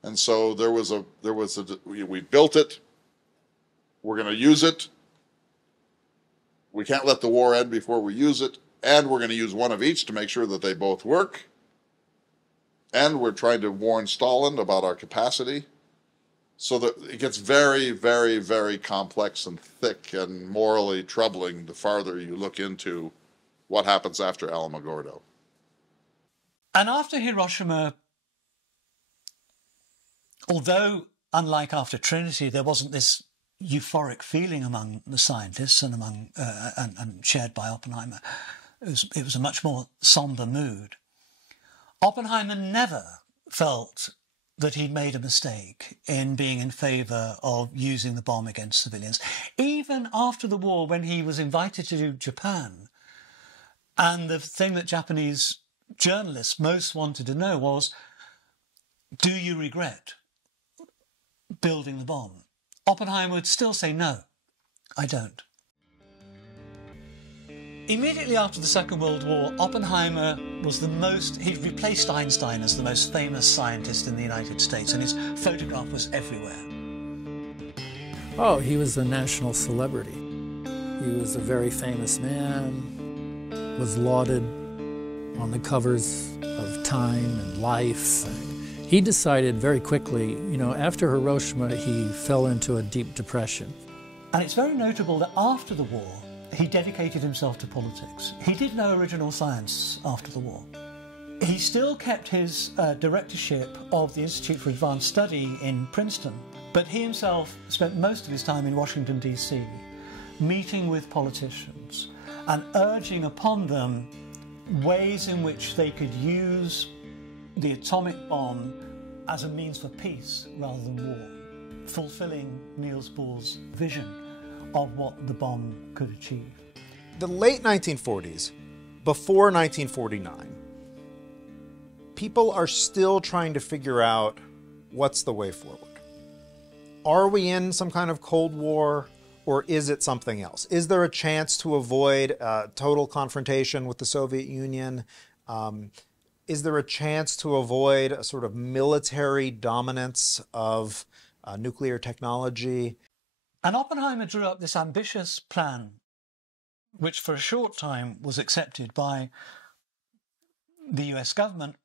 and so we built it. We're going to use it. We can't let the war end before we use it. And we're going to use one of each to make sure that they both work. And we're trying to warn Stalin about our capacity. So that it gets very, very, very complex and thick and morally troubling the farther you look into what happens after Alamogordo. And after Hiroshima, although unlike after Trinity, there wasn't this euphoric feeling among the scientists and among and shared by Oppenheimer. It was a much more somber mood. Oppenheimer never felt that he'd made a mistake in being in favour of using the bomb against civilians. Even after the war, when he was invited to Japan, and the thing that Japanese journalists most wanted to know was, do you regret building the bomb? Oppenheimer would still say, no, I don't. Immediately after the Second World War, Oppenheimer was he replaced Einstein as the most famous scientist in the United States, and his photograph was everywhere. Oh, he was a national celebrity. He was a very famous man, was lauded on the covers of Time and Life. He decided very quickly, you know, after Hiroshima, he fell into a deep depression. And it's very notable that after the war, he dedicated himself to politics. He did no original science after the war. He still kept his directorship of the Institute for Advanced Study in Princeton, but he himself spent most of his time in Washington, D.C., meeting with politicians and urging upon them ways in which they could use the atomic bomb as a means for peace rather than war, fulfilling Niels Bohr's vision of what the bomb could achieve. The late 1940s, before 1949, people are still trying to figure out what's the way forward. Are we in some kind of Cold War, or is it something else? Is there a chance to avoid total confrontation with the Soviet Union? Is there a chance to avoid a sort of military dominance of nuclear technology? And Oppenheimer drew up this ambitious plan, which for a short time was accepted by the US government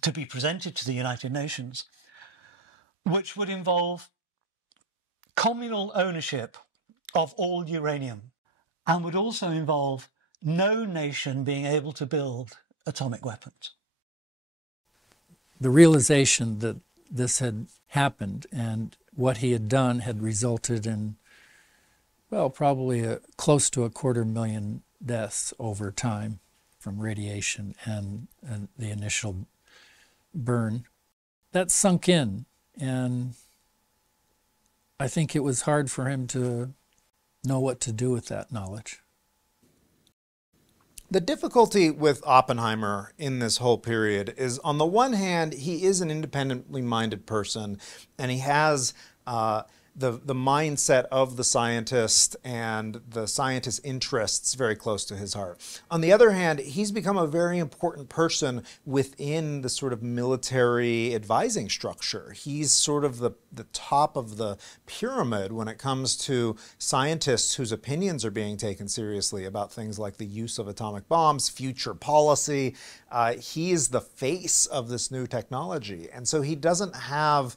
to be presented to the United Nations, which would involve communal ownership of all uranium and would also involve no nation being able to build atomic weapons. The realization that this had happened and what he had done had resulted in, well, probably close to 250,000 deaths over time from radiation and the initial burn. That sunk in, and I think it was hard for him to know what to do with that knowledge. The difficulty with Oppenheimer in this whole period is, on the one hand, he is an independently minded person, and he has the mindset of the scientist and the scientist's interests very close to his heart. On the other hand, he's become a very important person within the sort of military advising structure. He's sort of the top of the pyramid when it comes to scientists whose opinions are being taken seriously about things like the use of atomic bombs, future policy. He is the face of this new technology. And so he doesn't have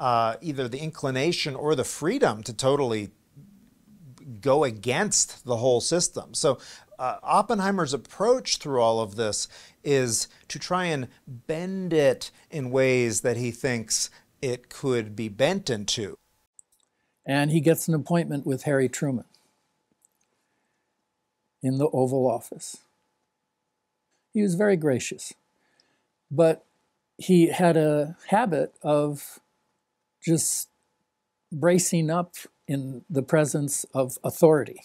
either the inclination or the freedom to totally go against the whole system. So Oppenheimer's approach through all of this is to try and bend it in ways that he thinks it could be bent into. And he gets an appointment with Harry Truman in the Oval Office. He was very gracious, but he had a habit of just bracing up in the presence of authority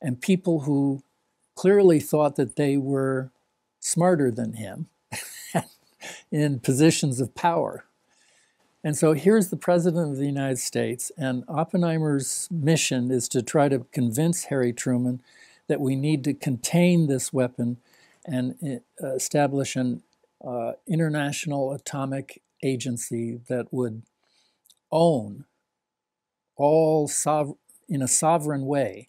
and people who clearly thought that they were smarter than him in positions of power. And so here's the President of the United States, and Oppenheimer's mission is to try to convince Harry Truman that we need to contain this weapon and establish an international atomic agency that would own all in a sovereign way,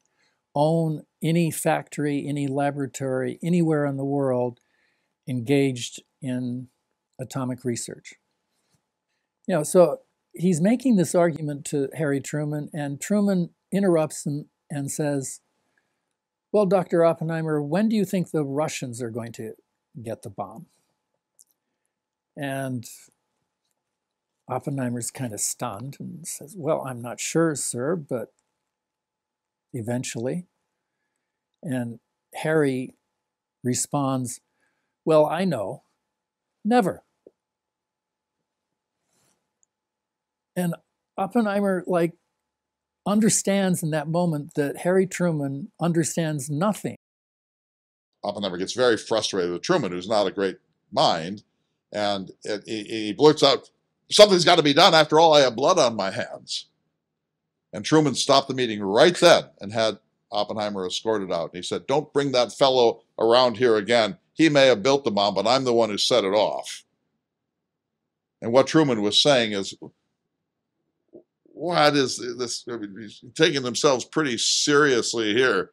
own any factory, any laboratory, anywhere in the world engaged in atomic research. You know, so he's making this argument to Harry Truman, and Truman interrupts him and says, well, Dr. Oppenheimer, when do you think the Russians are going to get the bomb? And Oppenheimer's kind of stunned and says, well, I'm not sure, sir, but eventually. And Harry responds, well, I know, never. And Oppenheimer, understands in that moment that Harry Truman understands nothing. Oppenheimer gets very frustrated with Truman, who's not a great mind, and he blurts out, something's got to be done. After all, I have blood on my hands. And Truman stopped the meeting right then and had Oppenheimer escorted out. And he said, don't bring that fellow around here again. He may have built the bomb, but I'm the one who set it off. And what Truman was saying is, what is this? I mean, he's taking themselves pretty seriously here.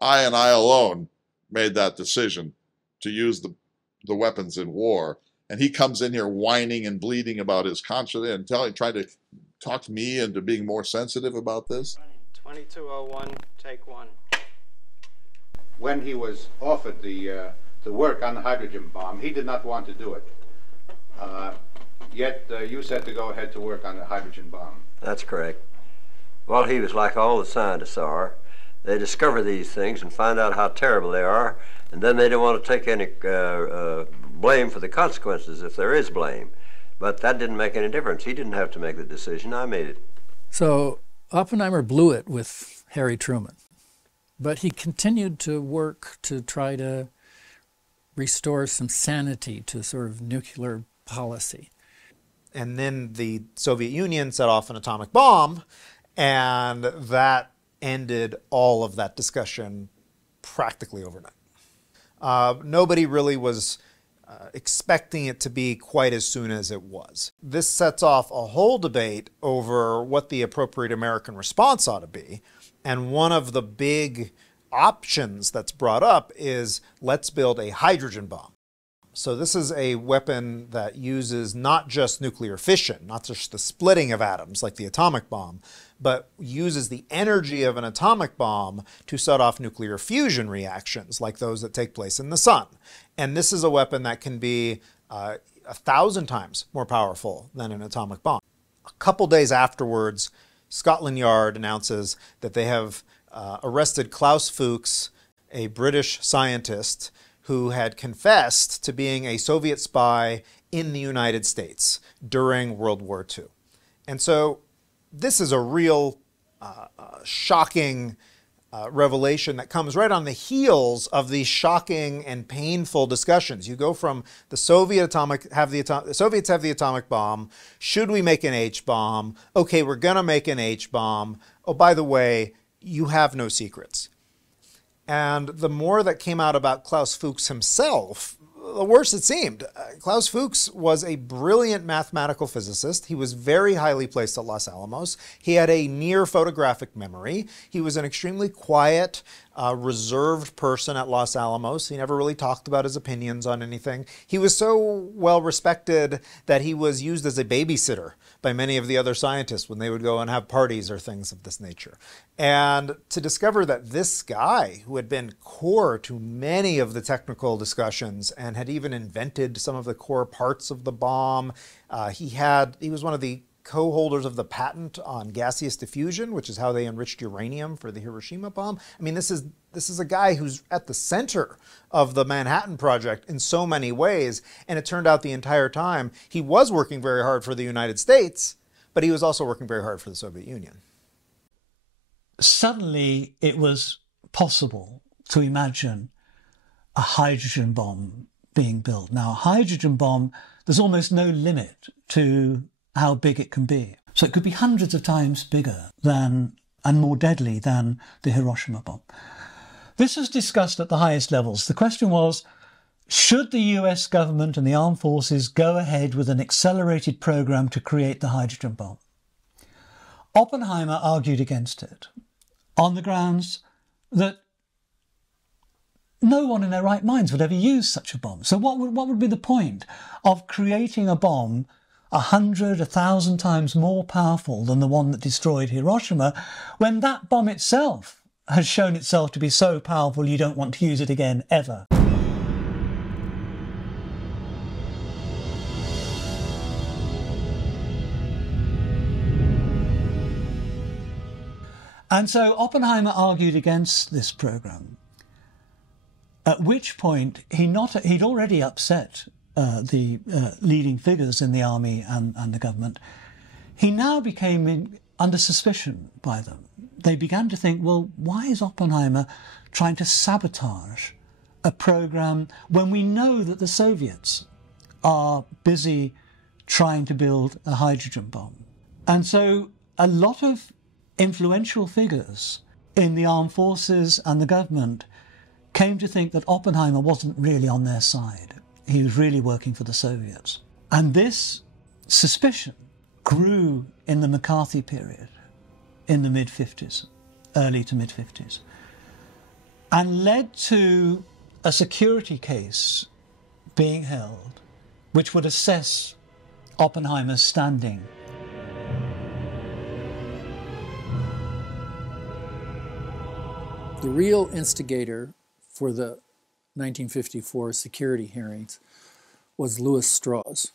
I and I alone made that decision to use the weapons in war. And he comes in here whining and bleeding about his conscience and trying to talk me into being more sensitive about this. 2201, take one. When he was offered the work on the hydrogen bomb, he did not want to do it. Yet you said to go ahead to work on the hydrogen bomb. That's correct. Well, he was like all the scientists are. They discover these things and find out how terrible they are, and then they don't want to take any blame for the consequences if there is blame. But that didn't make any difference. He didn't have to make the decision. I made it. So Oppenheimer blew it with Harry Truman, but he continued to work to try to restore some sanity to sort of nuclear policy. And then the Soviet Union set off an atomic bomb, And that ended all of that discussion practically overnight. Nobody really was expecting it to be quite as soon as it was. This sets off a whole debate over what the appropriate American response ought to be. And one of the big options that's brought up is, let's build a hydrogen bomb. So this is a weapon that uses not just nuclear fission, not just the splitting of atoms like the atomic bomb, but uses the energy of an atomic bomb to set off nuclear fusion reactions like those that take place in the sun. And this is a weapon that can be 1,000 times more powerful than an atomic bomb. A couple days afterwards, Scotland Yard announces that they have arrested Klaus Fuchs, a British scientist who had confessed to being a Soviet spy in the United States during World War II. And so this is a real shocking revelation that comes right on the heels of these shocking and painful discussions. You go from the Soviets have the atomic bomb. Should we make an H-bomb? Okay, we're going to make an H-bomb. Oh, by the way, you have no secrets. And the more that came out about Klaus Fuchs himself, the worse it seemed. Klaus Fuchs was a brilliant mathematical physicist. He was very highly placed at Los Alamos. He had a near photographic memory. He was an extremely quiet, reserved person at Los Alamos. He never really talked about his opinions on anything. He was so well respected that he was used as a babysitter by many of the other scientists when they would go and have parties or things of this nature. And to discover that this guy, who had been core to many of the technical discussions and had even invented some of the core parts of the bomb, he was one of the co-holders of the patent on gaseous diffusion, which is how they enriched uranium for the Hiroshima bomb. I mean, this is a guy who's at the center of the Manhattan Project in so many ways, and it turned out the entire time he was working very hard for the United States, but he was also working very hard for the Soviet Union. Suddenly it was possible to imagine a hydrogen bomb being built. Now, a hydrogen bomb, there's almost no limit to how big it can be. So it could be hundreds of times bigger than and more deadly than the Hiroshima bomb. This was discussed at the highest levels. The question was, should the US government and the armed forces go ahead with an accelerated program to create the hydrogen bomb? Oppenheimer argued against it on the grounds that no one in their right minds would ever use such a bomb. So what would be the point of creating a bomb 100, 1,000 times more powerful than the one that destroyed Hiroshima, when that bomb itself has shown itself to be so powerful you don't want to use it again ever? And so Oppenheimer argued against this program, at which point he'd already upset the leading figures in the army and the government. He now became under suspicion by them. They began to think, well, why is Oppenheimer trying to sabotage a program when we know that the Soviets are busy trying to build a hydrogen bomb? And so a lot of influential figures in the armed forces and the government came to think that Oppenheimer wasn't really on their side. He was really working for the Soviets. And this suspicion grew in the McCarthy period in the mid-50s, early to mid-50s, and led to a security case being held which would assess Oppenheimer's standing. The real instigator for the 1954 security hearings was Louis Strauss.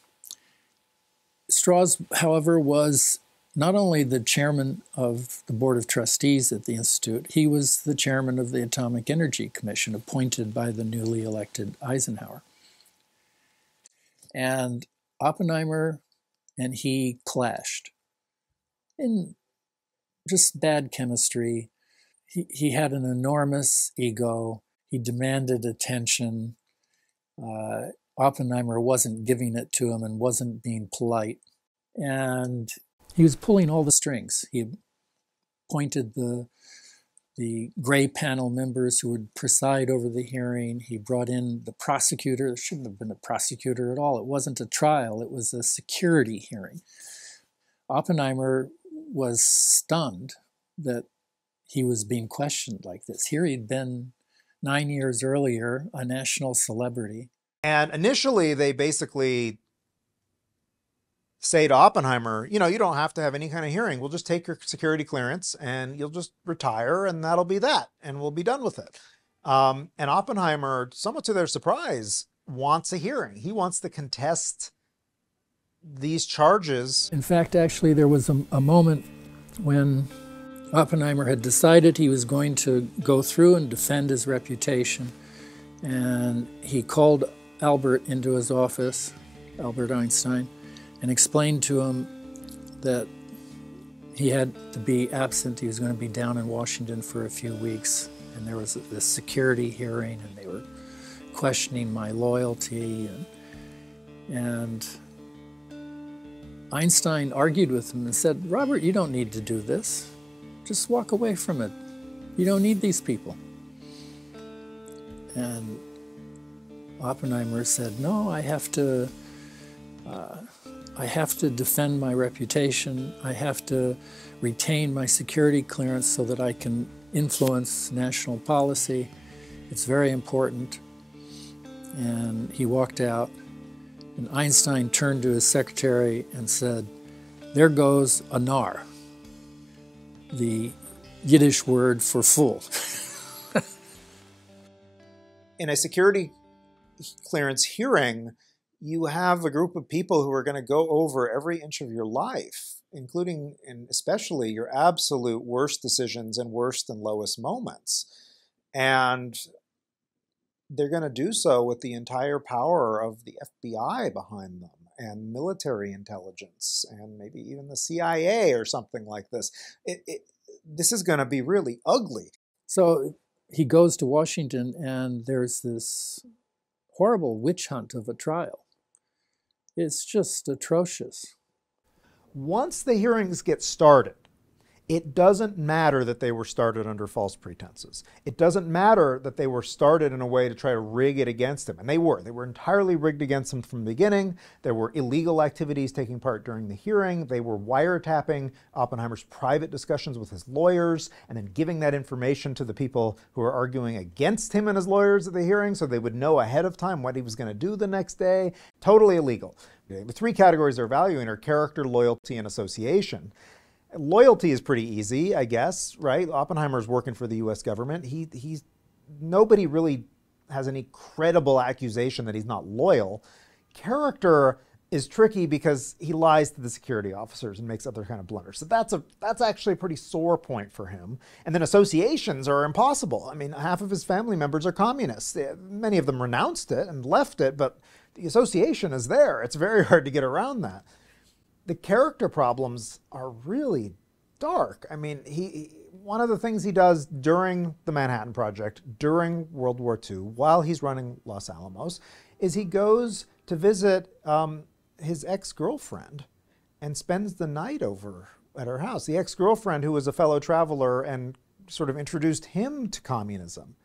Strauss, however, was not only the chairman of the Board of Trustees at the Institute, he was the chairman of the Atomic Energy Commission appointed by the newly elected Eisenhower. And Oppenheimer and he clashed in just bad chemistry. He had an enormous ego. He demanded attention. Oppenheimer wasn't giving it to him and wasn't being polite. And he was pulling all the strings. He appointed the gray panel members who would preside over the hearing. He brought in the prosecutor. There shouldn't have been a prosecutor at all. It wasn't a trial. It was a security hearing. Oppenheimer was stunned that he was being questioned like this. Here he'd been 9 years earlier, a national celebrity. And initially, they basically say to Oppenheimer, you know, you don't have to have any kind of hearing. We'll just take your security clearance and you'll just retire and that'll be that. And we'll be done with it. And Oppenheimer, somewhat to their surprise, wants a hearing. He wants to contest these charges. In fact, actually, there was a moment when Oppenheimer had decided he was going to go through and defend his reputation. And he called Albert into his office, Albert Einstein, and explained to him that he had to be absent. He was going to be down in Washington for a few weeks. And there was this security hearing, and they were questioning my loyalty. And Einstein argued with him and said, Robert, you don't need to do this. Just walk away from it. You don't need these people. And Oppenheimer said, no, I have to defend my reputation. I have to retain my security clearance so that I can influence national policy. It's very important. And he walked out, and Einstein turned to his secretary and said, there goes a nar, the Yiddish word for fool. In a security clearance hearing, you have a group of people who are going to go over every inch of your life, including and especially your absolute worst decisions and worst and lowest moments. And they're going to do so with the entire power of the FBI behind them and military intelligence and maybe even the CIA or something like this. This is going to be really ugly. So he goes to Washington, and there's this horrible witch hunt of a trial. It's just atrocious. Once the hearings get started, it doesn't matter that they were started under false pretenses. It doesn't matter that they were started in a way to try to rig it against him. And they were. They were entirely rigged against him from the beginning. There were illegal activities taking part during the hearing. They were wiretapping Oppenheimer's private discussions with his lawyers and then giving that information to the people who were arguing against him and his lawyers at the hearing so they would know ahead of time what he was going to do the next day. Totally illegal. The three categories they're evaluating are character, loyalty, and association. Loyalty is pretty easy, I guess, right? Oppenheimer's working for the U.S. government. Nobody really has any credible accusation that he's not loyal. Character is tricky because he lies to the security officers and makes other kind of blunders. So that's actually a pretty sore point for him. And then associations are impossible. I mean, half of his family members are communists. Many of them renounced it and left it, but the association is there. It's very hard to get around that. The character problems are really dark. I mean, one of the things he does during the Manhattan Project, during World War II, while he's running Los Alamos, is he goes to visit his ex-girlfriend and spends the night over at her house. The ex-girlfriend who was a fellow traveler and sort of introduced him to communism.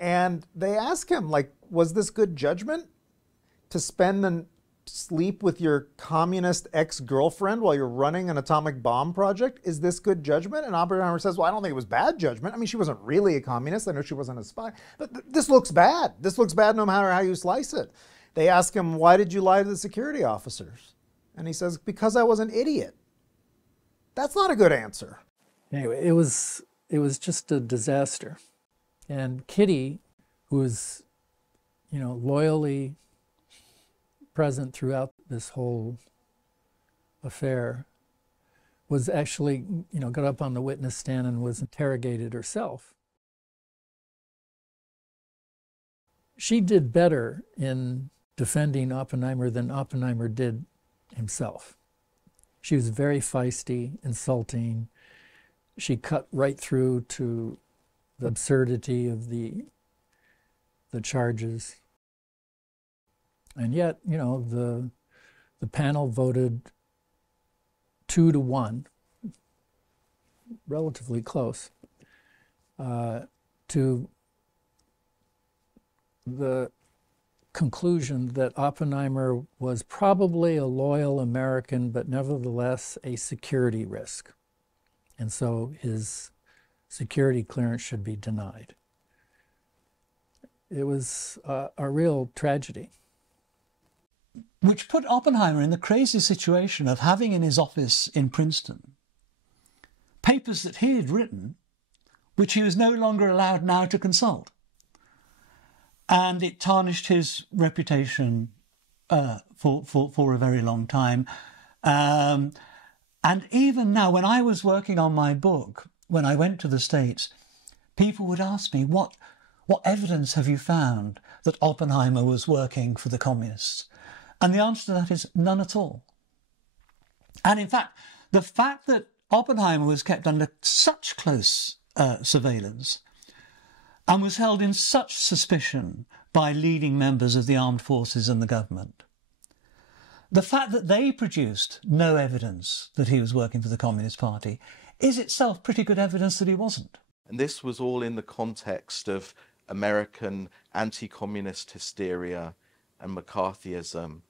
And they ask him, like, was this good judgment to spend and sleep with your communist ex-girlfriend while you're running an atomic bomb project? Is this good judgment? And Oppenheimer says, well, I don't think it was bad judgment. I mean, she wasn't really a communist. I know she wasn't a spy. But this looks bad. This looks bad no matter how you slice it. They ask him, why did you lie to the security officers? And he says, because I was an idiot. That's not a good answer. Anyway, it was just a disaster. And Kitty, who was, loyally present throughout this whole affair, was actually, got up on the witness stand and was interrogated herself. She did better in defending Oppenheimer than Oppenheimer did himself. She was very feisty, insulting. She cut right through to the absurdity of the charges. And yet, the panel voted 2-1 relatively close, to the conclusion that Oppenheimer was probably a loyal American, but nevertheless a security risk. And so his security clearance should be denied. It was a real tragedy. Which put Oppenheimer in the crazy situation of having in his office in Princeton papers that he had written, which he was no longer allowed now to consult. And it tarnished his reputation for a very long time. And even now, when I was working on my book, when I went to the States, people would ask me, what evidence have you found that Oppenheimer was working for the communists? And the answer to that is none at all. And in fact, the fact that Oppenheimer was kept under such close surveillance and was held in such suspicion by leading members of the armed forces and the government, the fact that they produced no evidence that he was working for the Communist Party is itself pretty good evidence that he wasn't. And this was all in the context of American anti-communist hysteria and McCarthyism.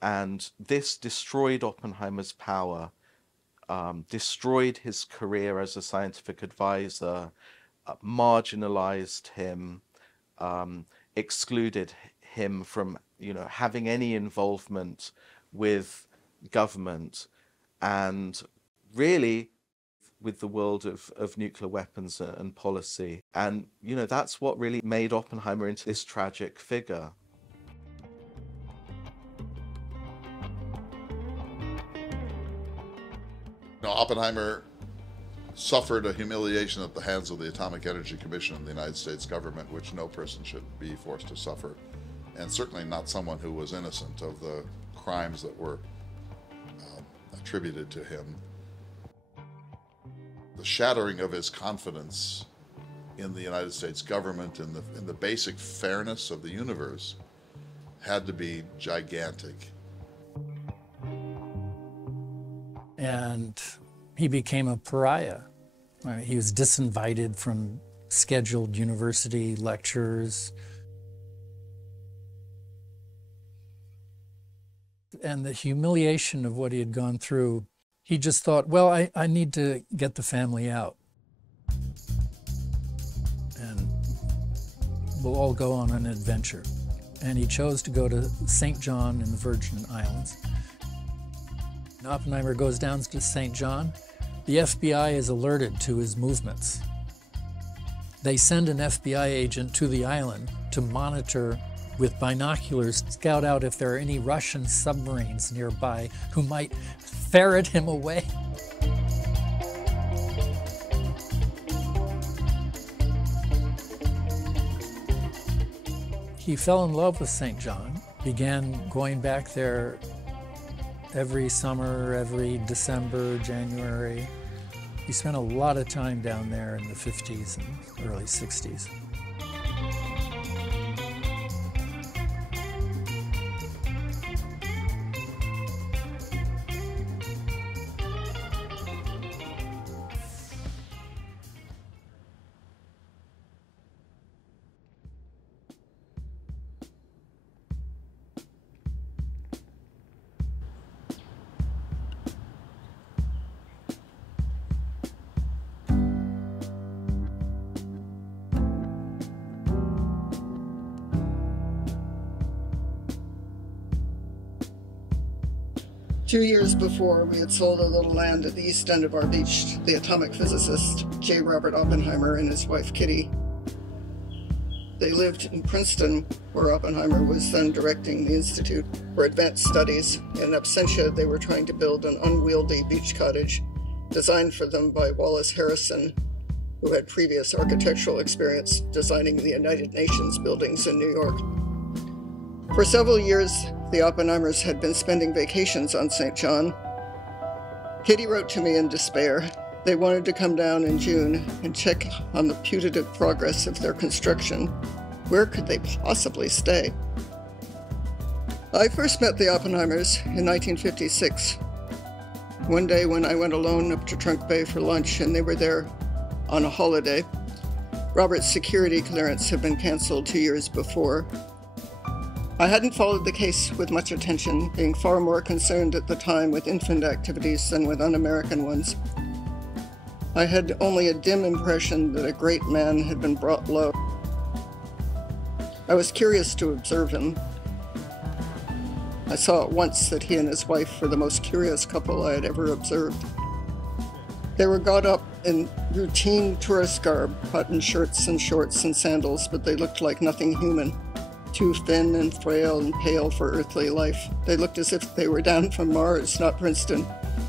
And this destroyed Oppenheimer's power, destroyed his career as a scientific advisor, marginalized him, excluded him from, having any involvement with government, and really with the world of nuclear weapons and policy. And, that's what really made Oppenheimer into this tragic figure. Oppenheimer suffered a humiliation at the hands of the Atomic Energy Commission and the United States government, which no person should be forced to suffer, and certainly not someone who was innocent of the crimes that were attributed to him. The shattering of his confidence in the United States government, in the basic fairness of the universe, had to be gigantic. And he became a pariah. He was disinvited from scheduled university lectures. And the humiliation of what he had gone through, he just thought, well, I need to get the family out. And we'll all go on an adventure. And he chose to go to St. John in the Virgin Islands. Oppenheimer goes down to St. John. The FBI is alerted to his movements. They send an FBI agent to the island to monitor with binoculars, scout out if there are any Russian submarines nearby who might ferret him away. He fell in love with St. John, began going back there every summer, every December, January. He spent a lot of time down there in the 50s and early 60s. Two years before, we had sold a little land at the east end of our beach to the atomic physicist J. Robert Oppenheimer and his wife Kitty. They lived in Princeton, where Oppenheimer was then directing the Institute for Advanced Studies. In absentia, they were trying to build an unwieldy beach cottage designed for them by Wallace Harrison, who had previous architectural experience designing the United Nations buildings in New York. For several years, the Oppenheimers had been spending vacations on St. John. Kitty wrote to me in despair. They wanted to come down in June and check on the putative progress of their construction. Where could they possibly stay? I first met the Oppenheimers in 1956. One day when I went alone up to Trunk Bay for lunch and they were there on a holiday, Robert's security clearance had been canceled 2 years before. I hadn't followed the case with much attention, being far more concerned at the time with infant activities than with un-American ones. I had only a dim impression that a great man had been brought low. I was curious to observe him. I saw at once that he and his wife were the most curious couple I had ever observed. They were got up in routine tourist garb, cotton shirts and shorts and sandals, but they looked like nothing human. Too thin and frail and pale for earthly life. They looked as if they were down from Mars, not Princeton,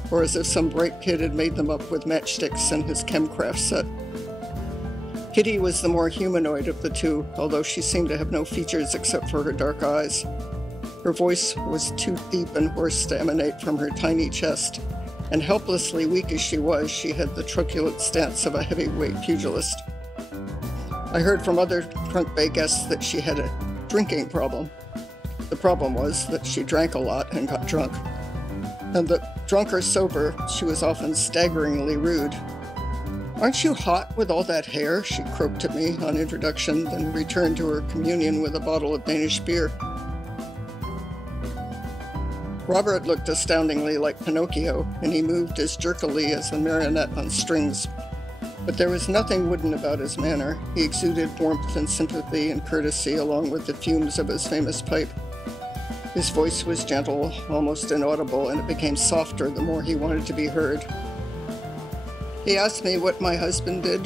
or as if some bright kid had made them up with matchsticks and his chemcraft set. Kitty was the more humanoid of the two, although she seemed to have no features except for her dark eyes. Her voice was too deep and hoarse to emanate from her tiny chest, and helplessly weak as she was, she had the truculent stance of a heavyweight pugilist. I heard from other Trunk Bay guests that she had a drinking problem. The problem was that she drank a lot and got drunk. And that, drunk or sober, she was often staggeringly rude. "Aren't you hot with all that hair?" she croaked at me on introduction, then returned to her communion with a bottle of Danish beer. Robert looked astoundingly like Pinocchio, and he moved as jerkily as a marionette on strings. But there was nothing wooden about his manner. He exuded warmth and sympathy and courtesy along with the fumes of his famous pipe. His voice was gentle, almost inaudible, and it became softer the more he wanted to be heard. He asked me what my husband did.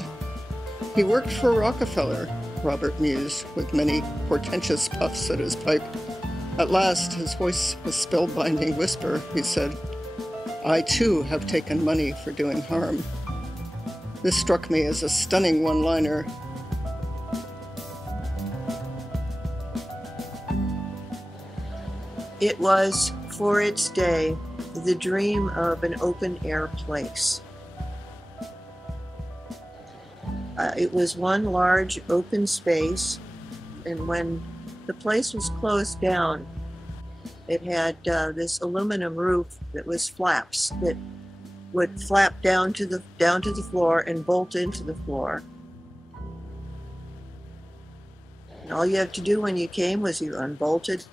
"He worked for Rockefeller," Robert mused, with many portentous puffs at his pipe. At last, his voice a spellbinding whisper, he said, "I too have taken money for doing harm." This struck me as a stunning one-liner. It was, for its day, the dream of an open-air place. It was one large open space, and when the place was closed down, it had this aluminum roof that was flaps that would flap down to the floor and bolt into the floor. And all you have to do when you came was you unbolted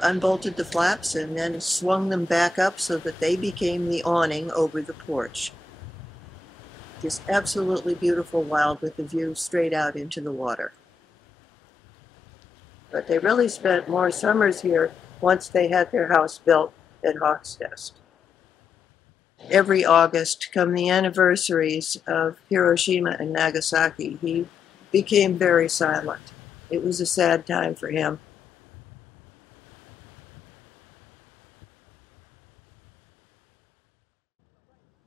the flaps and then swung them back up so that they became the awning over the porch. Just absolutely beautiful wild with a view straight out into the water. But they really spent more summers here once they had their house built at Hawk's Nest. Every August, come the anniversaries of Hiroshima and Nagasaki, he became very silent. It was a sad time for him.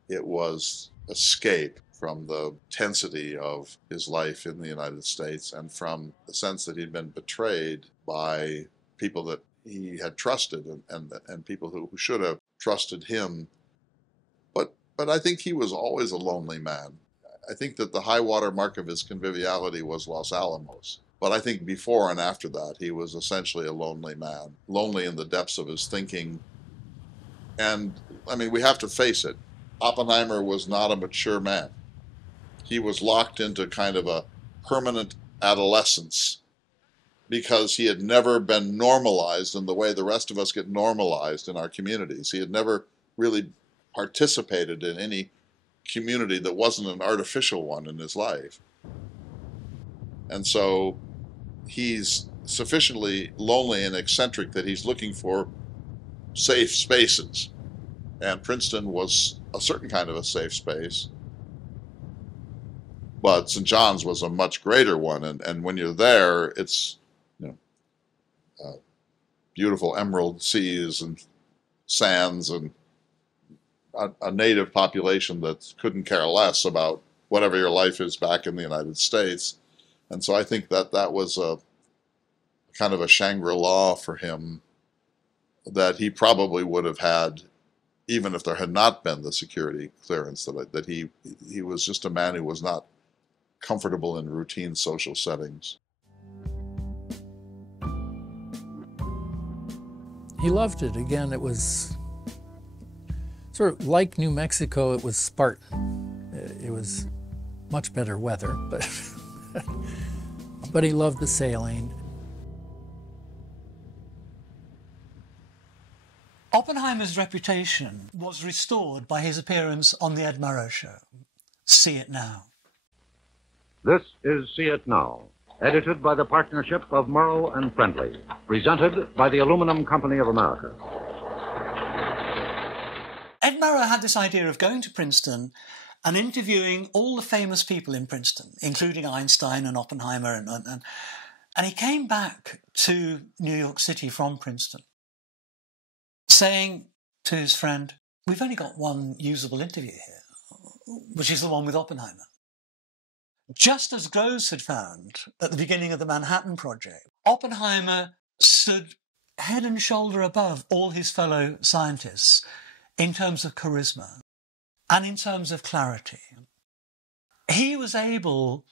It was escape from the tensity of his life in the United States and from the sense that he'd been betrayed by people that he had trusted and people who should have trusted him. But I think he was always a lonely man. I think that the high water mark of his conviviality was Los Alamos. But I think before and after that, he was essentially a lonely man, lonely in the depths of his thinking. And, I mean, we have to face it. Oppenheimer was not a mature man. He was locked into kind of a permanent adolescence because he had never been normalized in the way the rest of us get normalized in our communities. He had never really participated in any community that wasn't an artificial one in his life. And so he's sufficiently lonely and eccentric that he's looking for safe spaces. And Princeton was a certain kind of a safe space. But St. John's was a much greater one. And when you're there, it's beautiful emerald seas and sands and a native population that couldn't care less about whatever your life is back in the United States. And so I think that that was a kind of a Shangri-La for him that he probably would have had even if there had not been the security clearance, that he was just a man who was not comfortable in routine social settings. He loved it. Again, it's Sort of like New Mexico, it was Spartan. It was much better weather, but he loved the sailing. Oppenheimer's reputation was restored by his appearance on the Ed Murrow Show. See it now. This is See It Now, edited by the partnership of Murrow and Friendly, presented by the Aluminum Company of America. Ed Murrow had this idea of going to Princeton and interviewing all the famous people in Princeton, including Einstein and Oppenheimer, and he came back to New York City from Princeton, saying to his friend, "We've only got one usable interview here, which is the one with Oppenheimer." Just as Groves had found at the beginning of the Manhattan Project, Oppenheimer stood head and shoulder above all his fellow scientists in terms of charisma and in terms of clarity. He was able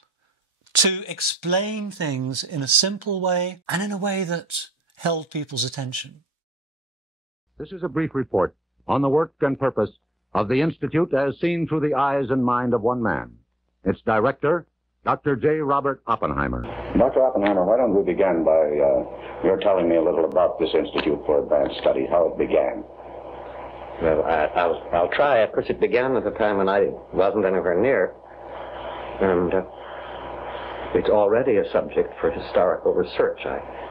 to explain things in a simple way and in a way that held people's attention. This is a brief report on the work and purpose of the Institute as seen through the eyes and mind of one man. Its director, Dr. J. Robert Oppenheimer. Dr. Oppenheimer, why don't we begin by your telling me a little about this Institute for Advanced Study, how it began? Well, I'll try. Of course, it began at a time when I wasn't anywhere near, and it's already a subject for historical research.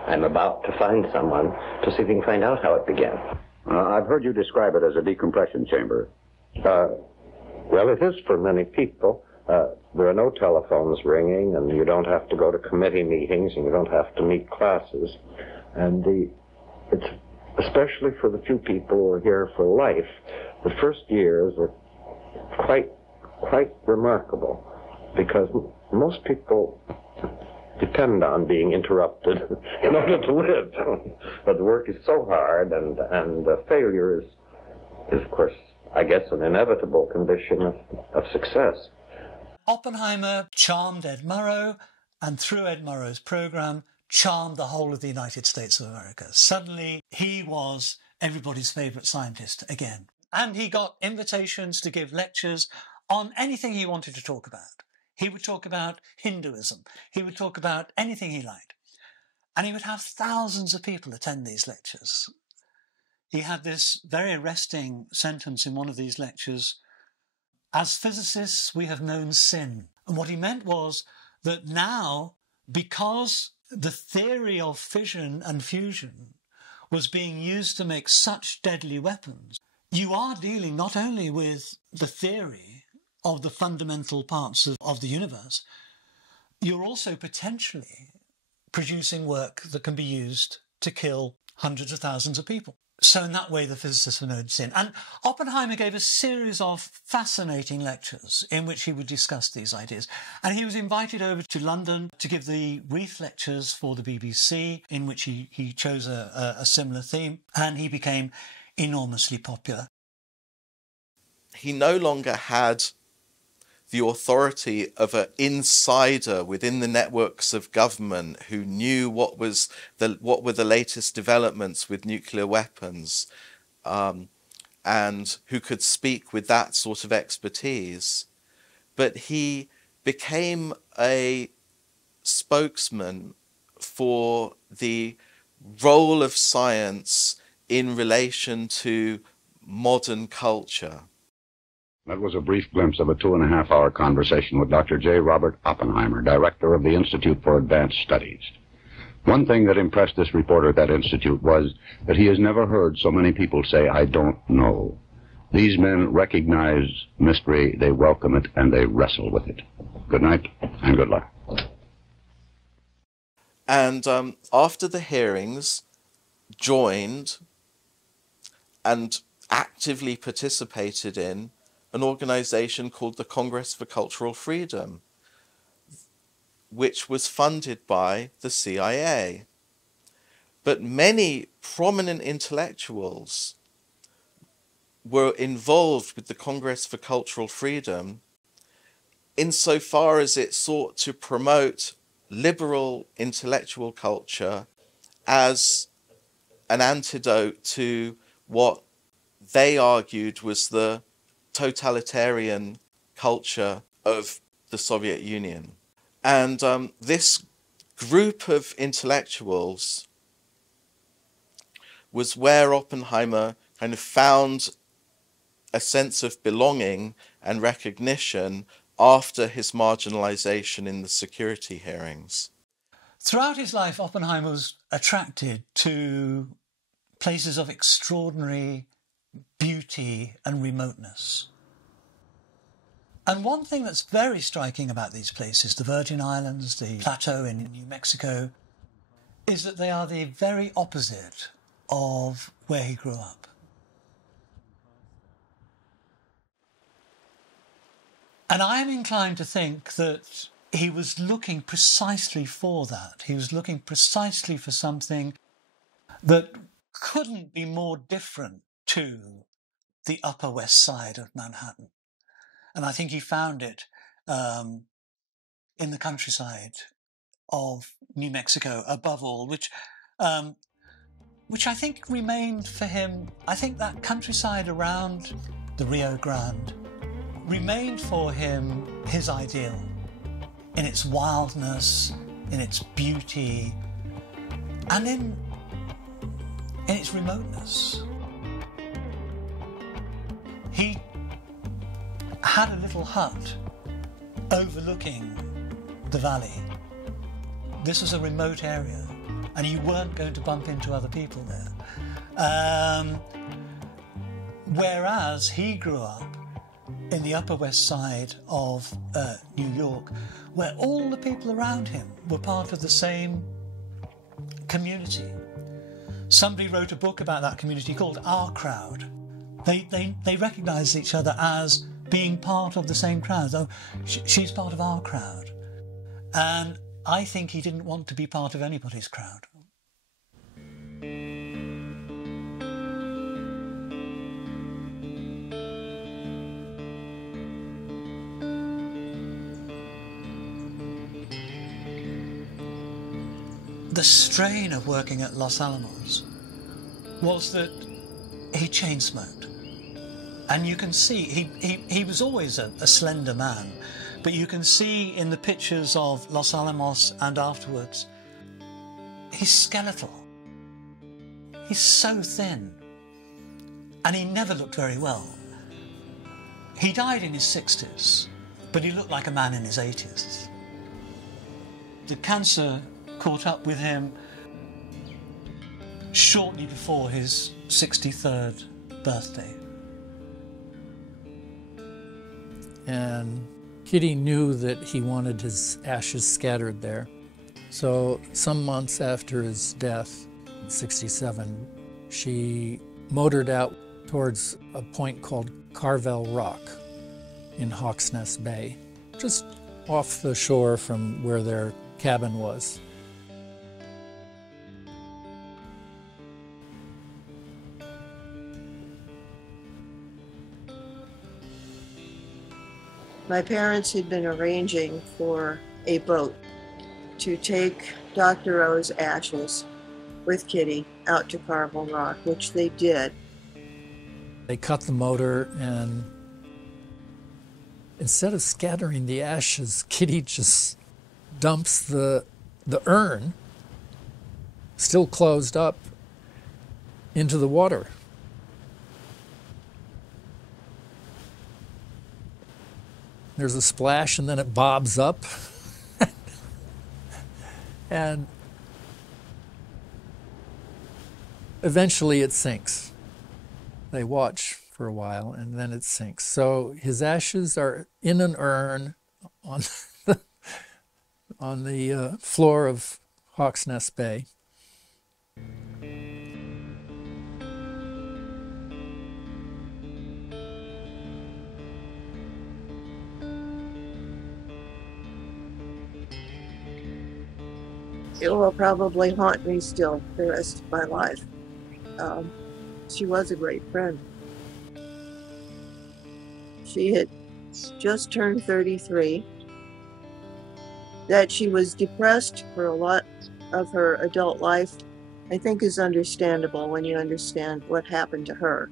I'm about to find someone to see if we can find out how it began. I've heard you describe it as a decompression chamber. Well, it is for many people. There are no telephones ringing, and you don't have to go to committee meetings, and you don't have to meet classes. And it's especially for the few people who are here for life. The first years are quite remarkable, because most people depend on being interrupted in order to live. But the work is so hard, and failure is, of course, I guess, an inevitable condition of success. Oppenheimer charmed Ed Murrow, and through Ed Murrow's program, charmed the whole of the United States of America. Suddenly, he was everybody's favourite scientist again. And he got invitations to give lectures on anything he wanted to talk about. He would talk about Hinduism. He would talk about anything he liked. And he would have thousands of people attend these lectures. He had this very arresting sentence in one of these lectures: "As physicists, we have known sin." And what he meant was that now, because the theory of fission and fusion was being used to make such deadly weapons, you are dealing not only with the theory of the fundamental parts of the universe, you're also potentially producing work that can be used to kill hundreds of thousands of people. So in that way, the physicists were known sin. And Oppenheimer gave a series of fascinating lectures in which he would discuss these ideas. And he was invited over to London to give the Wreath Lectures for the BBC, in which he chose a similar theme, and he became enormously popular. He no longer had the authority of an insider within the networks of government who knew what were the latest developments with nuclear weapons, and who could speak with that sort of expertise. But he became a spokesman for the role of science in relation to modern culture. That was a brief glimpse of a 2.5-hour conversation with Dr. J. Robert Oppenheimer, director of the Institute for Advanced Studies. One thing that impressed this reporter at that institute was that he has never heard so many people say, "I don't know." These men recognize mystery, they welcome it, and they wrestle with it. Good night, and good luck. And after the hearings, joined and actively participated in an organization called the Congress for Cultural Freedom, which was funded by the CIA. But many prominent intellectuals were involved with the Congress for Cultural Freedom insofar as it sought to promote liberal intellectual culture as an antidote to what they argued was the totalitarian culture of the Soviet Union. And this group of intellectuals was where Oppenheimer kind of found a sense of belonging and recognition after his marginalization in the security hearings. Throughout his life, Oppenheimer was attracted to places of extraordinary beauty and remoteness. And one thing that's very striking about these places, the Virgin Islands, the plateau in New Mexico, is that they are the very opposite of where he grew up. And I am inclined to think that he was looking precisely for that. He was looking precisely for something that couldn't be more different to the Upper West Side of Manhattan. And I think he found it in the countryside of New Mexico, above all, which I think remained for him. I think that countryside around the Rio Grande remained for him his ideal, in its wildness, in its beauty, and in its remoteness. He had a little hut overlooking the valley. This was a remote area, and you weren't going to bump into other people there. Whereas he grew up in the Upper West Side of New York, where all the people around him were part of the same community. Somebody wrote a book about that community called Our Crowd. They recognized each other as being part of the same crowd. Oh, she's part of our crowd. And I think he didn't want to be part of anybody's crowd. The strain of working at Los Alamos was that he chain smoked. And you can see, he was always a slender man, but you can see in the pictures of Los Alamos and afterwards, he's skeletal. He's so thin. And he never looked very well. He died in his 60s, but he looked like a man in his 80s. The cancer caught up with him shortly before his 63rd birthday. And Kitty knew that he wanted his ashes scattered there. So some months after his death, in 67, she motored out towards a point called Carvel Rock in Hawks Nest Bay, just off the shore from where their cabin was. My parents had been arranging for a boat to take Dr. O's ashes with Kitty out to Carvel Rock, which they did. They cut the motor, and instead of scattering the ashes, Kitty just dumps the urn, still closed up, into the water. There's a splash, and then it bobs up. And eventually it sinks. They watch for a while, and then it sinks. So his ashes are in an urn on the floor of Hawks Nest Bay. It will probably haunt me still the rest of my life. She was a great friend. She had just turned 33. That she was depressed for a lot of her adult life, I think, is understandable when you understand what happened to her.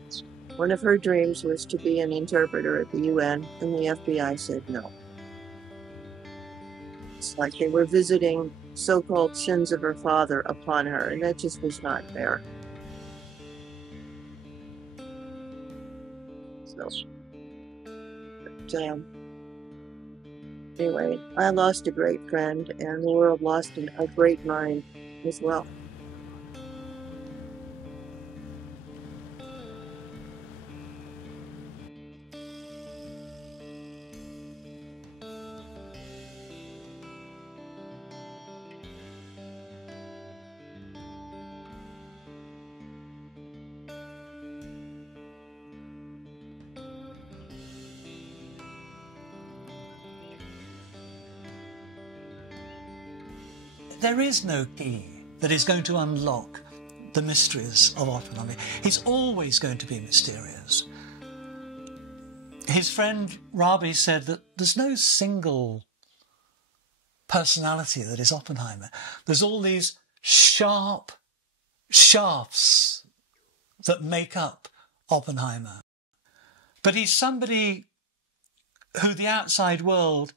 One of her dreams was to be an interpreter at the UN, and the FBI said no. It's like they were visiting so-called sins of her father upon her, and that just was not fair. So, but, anyway, I lost a great friend, and the world lost a great mind as well. There is no key that is going to unlock the mysteries of Oppenheimer. He's always going to be mysterious. His friend Rabi said that there's no single personality that is Oppenheimer. There's all these sharp shafts that make up Oppenheimer. But he's somebody who the outside world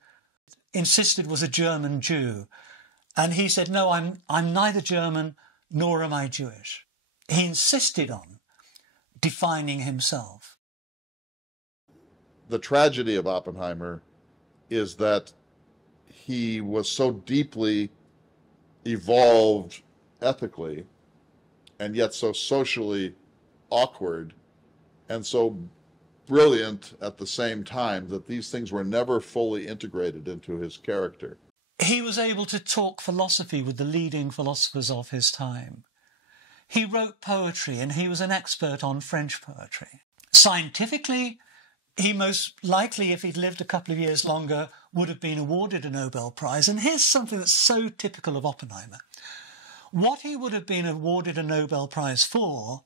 insisted was a German Jew. And he said, no, I'm neither German nor am I Jewish. He insisted on defining himself. The tragedy of Oppenheimer is that he was so deeply evolved ethically and yet so socially awkward and so brilliant at the same time that these things were never fully integrated into his character. He was able to talk philosophy with the leading philosophers of his time. He wrote poetry, and he was an expert on French poetry. Scientifically, he most likely, if he'd lived a couple of years longer, would have been awarded a Nobel Prize. And here's something that's so typical of Oppenheimer. What he would have been awarded a Nobel Prize for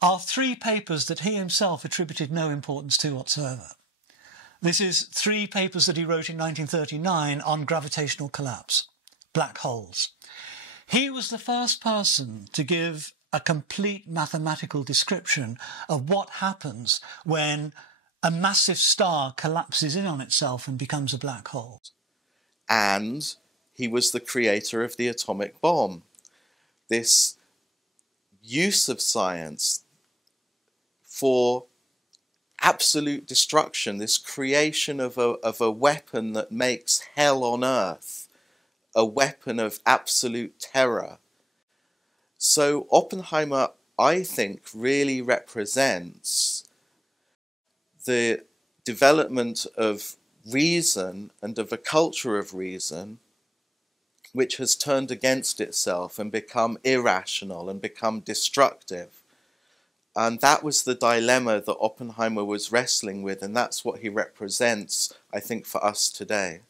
are 3 papers that he himself attributed no importance to whatsoever. This is 3 papers that he wrote in 1939 on gravitational collapse, black holes. He was the first person to give a complete mathematical description of what happens when a massive star collapses in on itself and becomes a black hole. And he was the creator of the atomic bomb. This use of science for absolute destruction, this creation of a weapon that makes hell on earth, a weapon of absolute terror. So Oppenheimer, I think, really represents the development of reason and of a culture of reason which has turned against itself and become irrational and become destructive. And that was the dilemma that Oppenheimer was wrestling with, and that's what he represents, I think, for us today.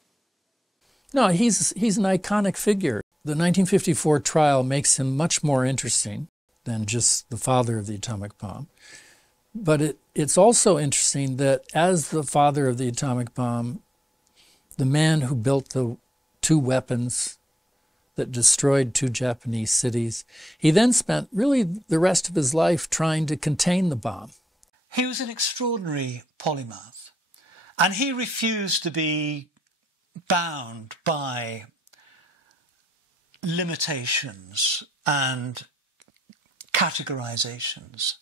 No, he's an iconic figure. The 1954 trial makes him much more interesting than just the father of the atomic bomb. But it's also interesting that as the father of the atomic bomb, the man who built the 2 weapons that destroyed 2 Japanese cities, he then spent really the rest of his life trying to contain the bomb. He was an extraordinary polymath, and he refused to be bound by limitations and categorizations.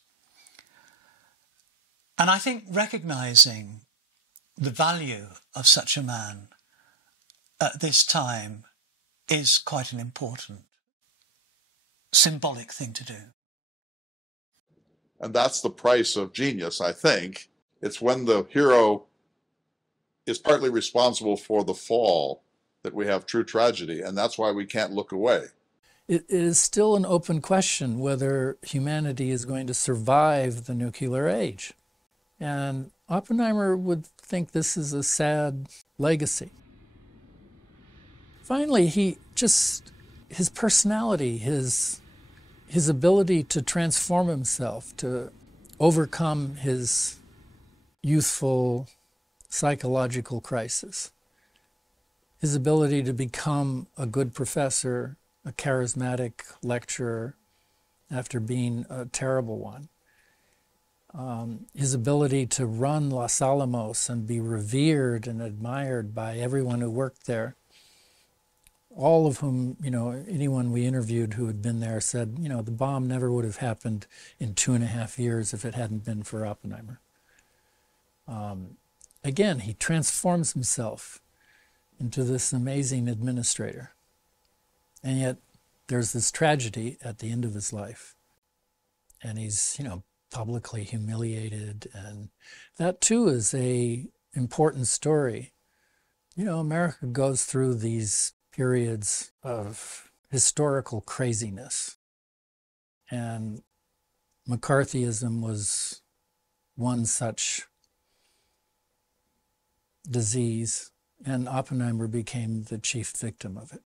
And I think recognizing the value of such a man at this time is quite an important symbolic thing to do. And that's the price of genius, I think. It's when the hero is partly responsible for the fall that we have true tragedy, and that's why we can't look away. It is still an open question whether humanity is going to survive the nuclear age. And Oppenheimer would think this is a sad legacy. Finally, his personality, his ability to transform himself, to overcome his youthful psychological crisis, his ability to become a good professor, a charismatic lecturer after being a terrible one. his ability to run Los Alamos and be revered and admired by everyone who worked there, all of whom, you know, anyone we interviewed who had been there said, you know, the bomb never would have happened in 2.5 years if it hadn't been for Oppenheimer. Again, he transforms himself into this amazing administrator. And yet there's this tragedy at the end of his life. And he's, you know, publicly humiliated. And that too is a important story. You know, America goes through these periods of historical craziness. And McCarthyism was one such disease, and Oppenheimer became the chief victim of it.